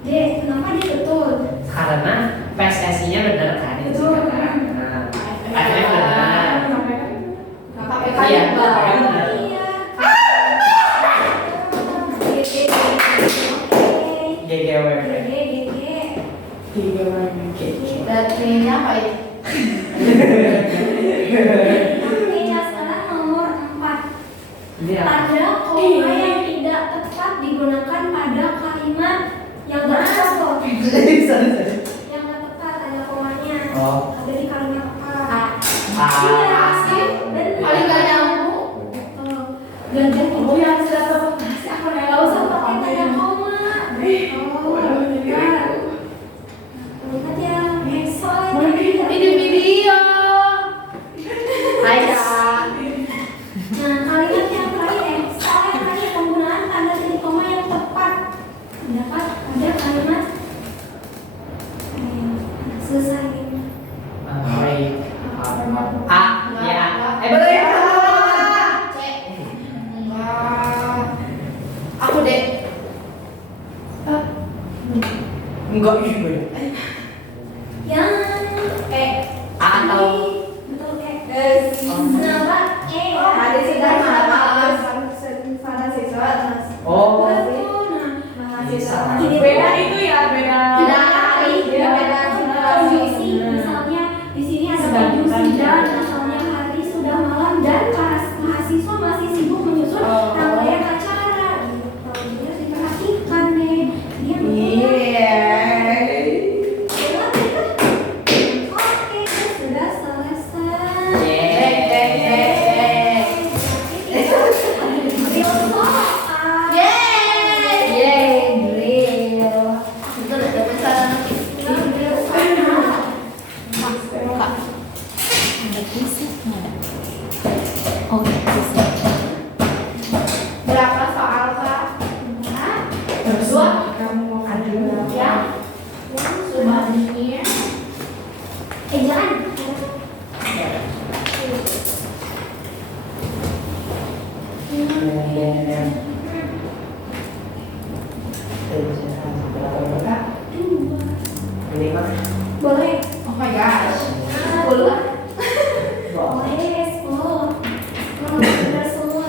D, kenapa dia betul? Karena PSSI-nya benar kan itu. Betul. Nah, akhirnya benar. KPK Iya. juga. Benar. Iya. GGWP. Tiga lagi. Baterainya apa itu? Sekarang nomor 4. Ini apa? Tanda koma yang tidak tepat digunakan pada kalimat yang gak tepat loh. Yang gak tepat ada komanya. Oh. Ada di kalimat A. Ah. Iya sih, benar. Paling gak nyambung. Ganti Oh yang sudah tepat kasih apa nih? Gak usah pakai tanda koma. Benar. Lihat ya, soalnya Ini video. Hai Kak. Nah, kalimat yang terakhir, soalnya tadi penggunaan tanda titik koma yang tepat terdapat pada kalimat selesai. Baik. A. Ya. Betul ya. C. Enggak. Aku deh. Enggak juga. Yang E. A atau Betul E. Kenapa E ya? Ada sih kan Pada siswa. Oh. Betul. Nah, Bisa. Beda itu ya, beda. Beda hari, beda kondisi. Misalnya di sini ada baju sidang, asalnya dan para mahasiswa masih sibuk menyusun rangkaian acara gitu. Jadi harus diperhatikan deh. Dia Oke, sudah selesai. Berapa soal Kak? Terus kamu mau adu Ya. Sudah ini. Jangan. Boleh. Oh my gosh. Boleh. Boleh, 10. Benar semua.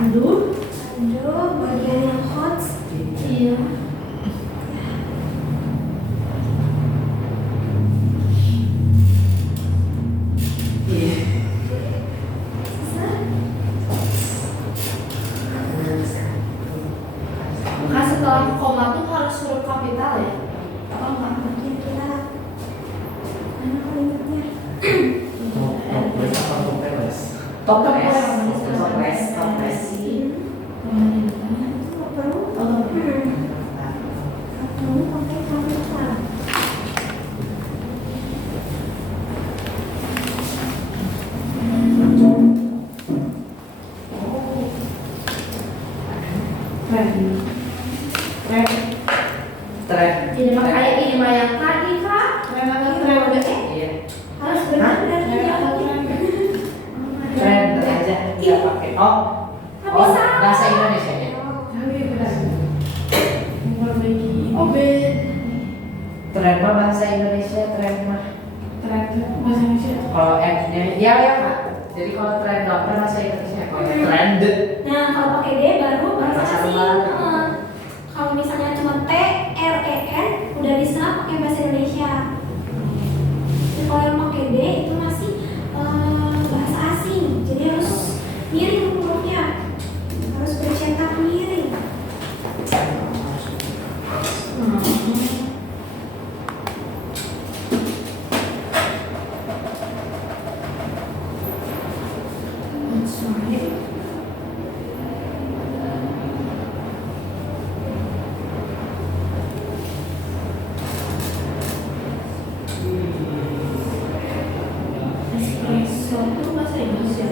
Aduh. Aduh, bagian yang hot. Iya. Kan setelah koma tuh harus huruf kapital ya? Apa enggak? Kira-kira. Mana kalau ingatnya? Toples. Perlu? Perlu pakai kapital. Tren. Ini mah kayak ini mah yang tadi Kak. Iya. Harus benar-benar Tren aja nggak pakai. Oh, bahasa Indonesia ya. Tren mah bahasa Indonesia, tren mah. Kalau F-nya ya Kak. Jadi kalau tren dokter bahasa Indonesia, kalau trend. Nah, kalau pakai D baru bahasa Bahasa asing. luar. Kalau misalnya cuma T, R, E, N udah bisa pakai bahasa Indonesia. Tapi kalau yang pakai D itu masih bahasa asing. Jadi harus miring hurufnya. Harus bercetak miring. Espresso itu bahasa Indonesia.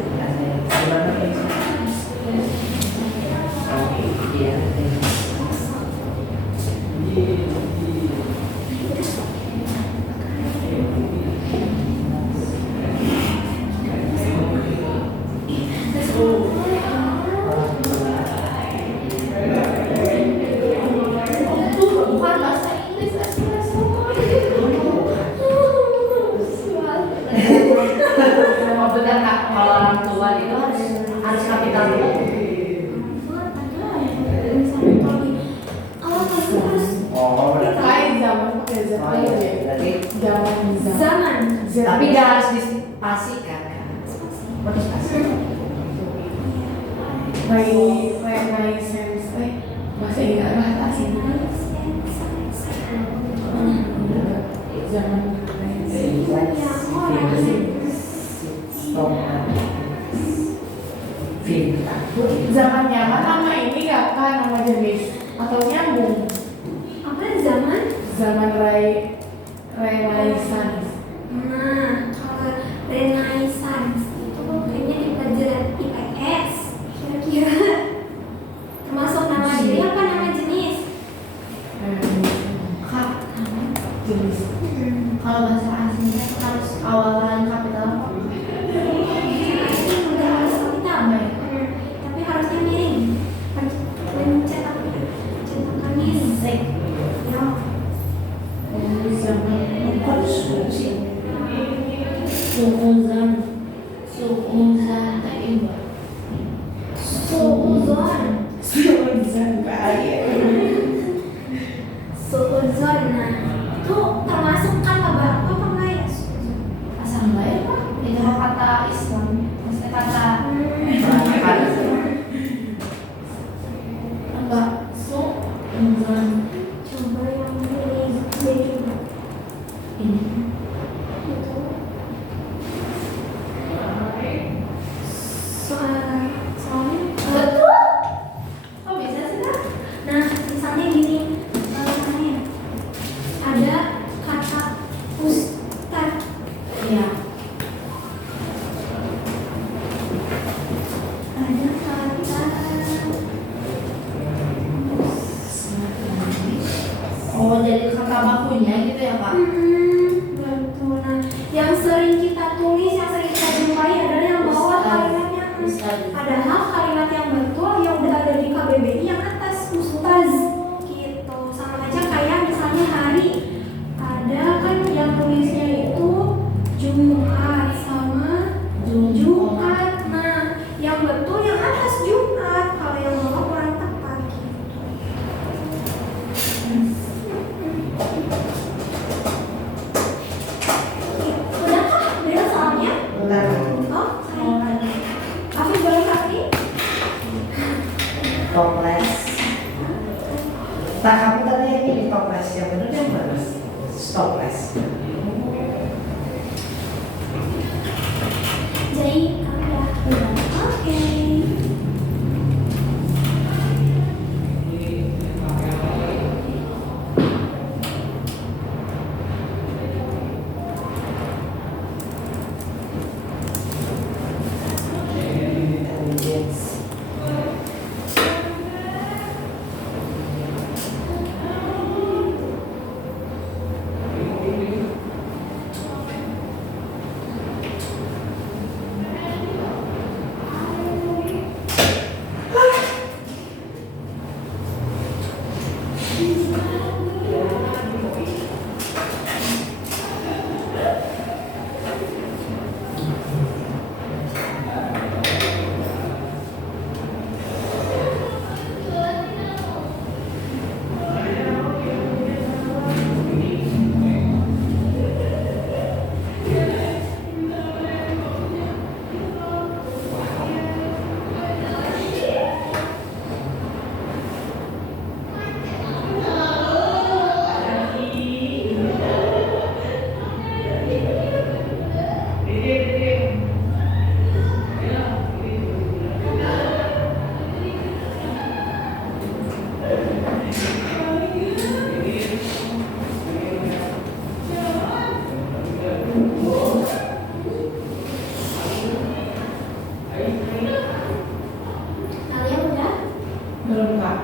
Itu bukan bahasa Inggris espresso. Oh benar Kak, kalau orang tua itu harus kapital dulu. Oh berarti. Oh iya, berarti. Zaman. Tapi nggak harus dispasikan kan? Harus spasi. bahasa Inggris bahasa asing zaman zamannya apa nama ini nggak kan nama jenis atau nyambung Apa zaman? zaman Renaissance. Nah, kalau Renaissance itu kayaknya di pelajaran IPS kira-kira. Termasuk nama jenis apa nama jenis? Kak, Jenis kalau bahasa asingnya harus awalan kapital apa? Ini udah harus kapital. Tapi harusnya miring. Suuzon. Suuzon bahaya. Suuzon. Nah, itu termasuk kata baku apa enggak ya? Suuzon. Asal baik pak. Itu mah kata Islam. Maksudnya kata enggak su. Coba yang ini coba. Ini. Itu. Soalnya Betul. Kok bisa sih kak? nah, misalnya gini, ada kata ustad, Iya. ada kata Oh jadi kata bakunya gitu ya pak? betul. Nah, yang sering kita tulis, yang sering kita jumpai adalah yang bawah kalimatnya. Ustaz. Padahal kalimat yang betul yang udah ada di KBBI yang atas ustaz gitu. Sama aja kayak misalnya hari, ada kan yang tulisnya itu Jumat sama Jumat. Nah, yang betul yang atas Jumat, kalau yang bawah kurang tepat gitu. Udahkah? Udah soalnya? Bentar. Oh, Kafi boleh Kafi? Toples. Tak kamu tadi ini di toples yang benar yang mana? Toples. Jadi Kafi ya. Oke. Intelligence. Kalian udah? Belum kak.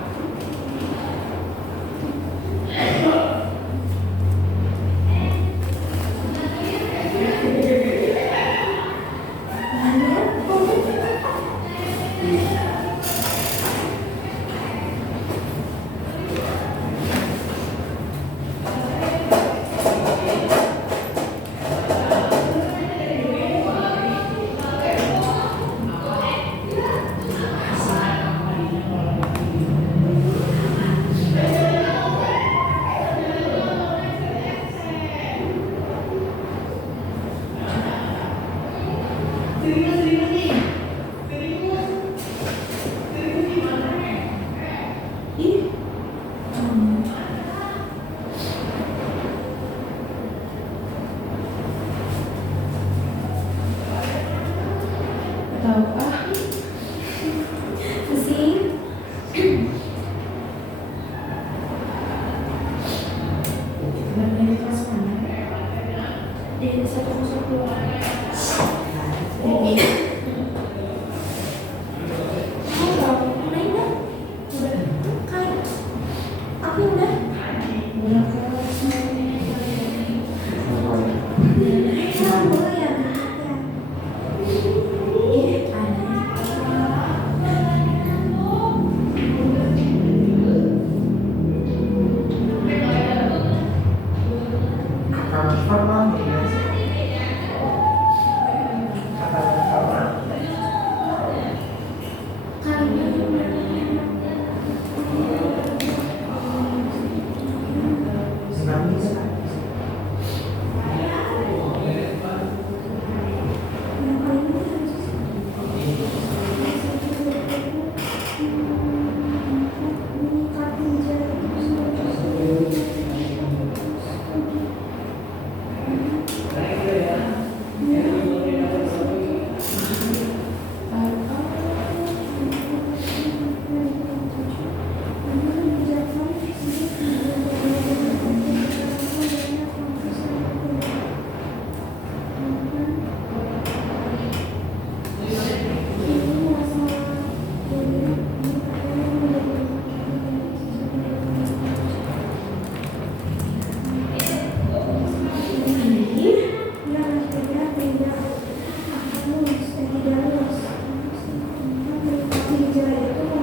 Tahu ah. Pusing.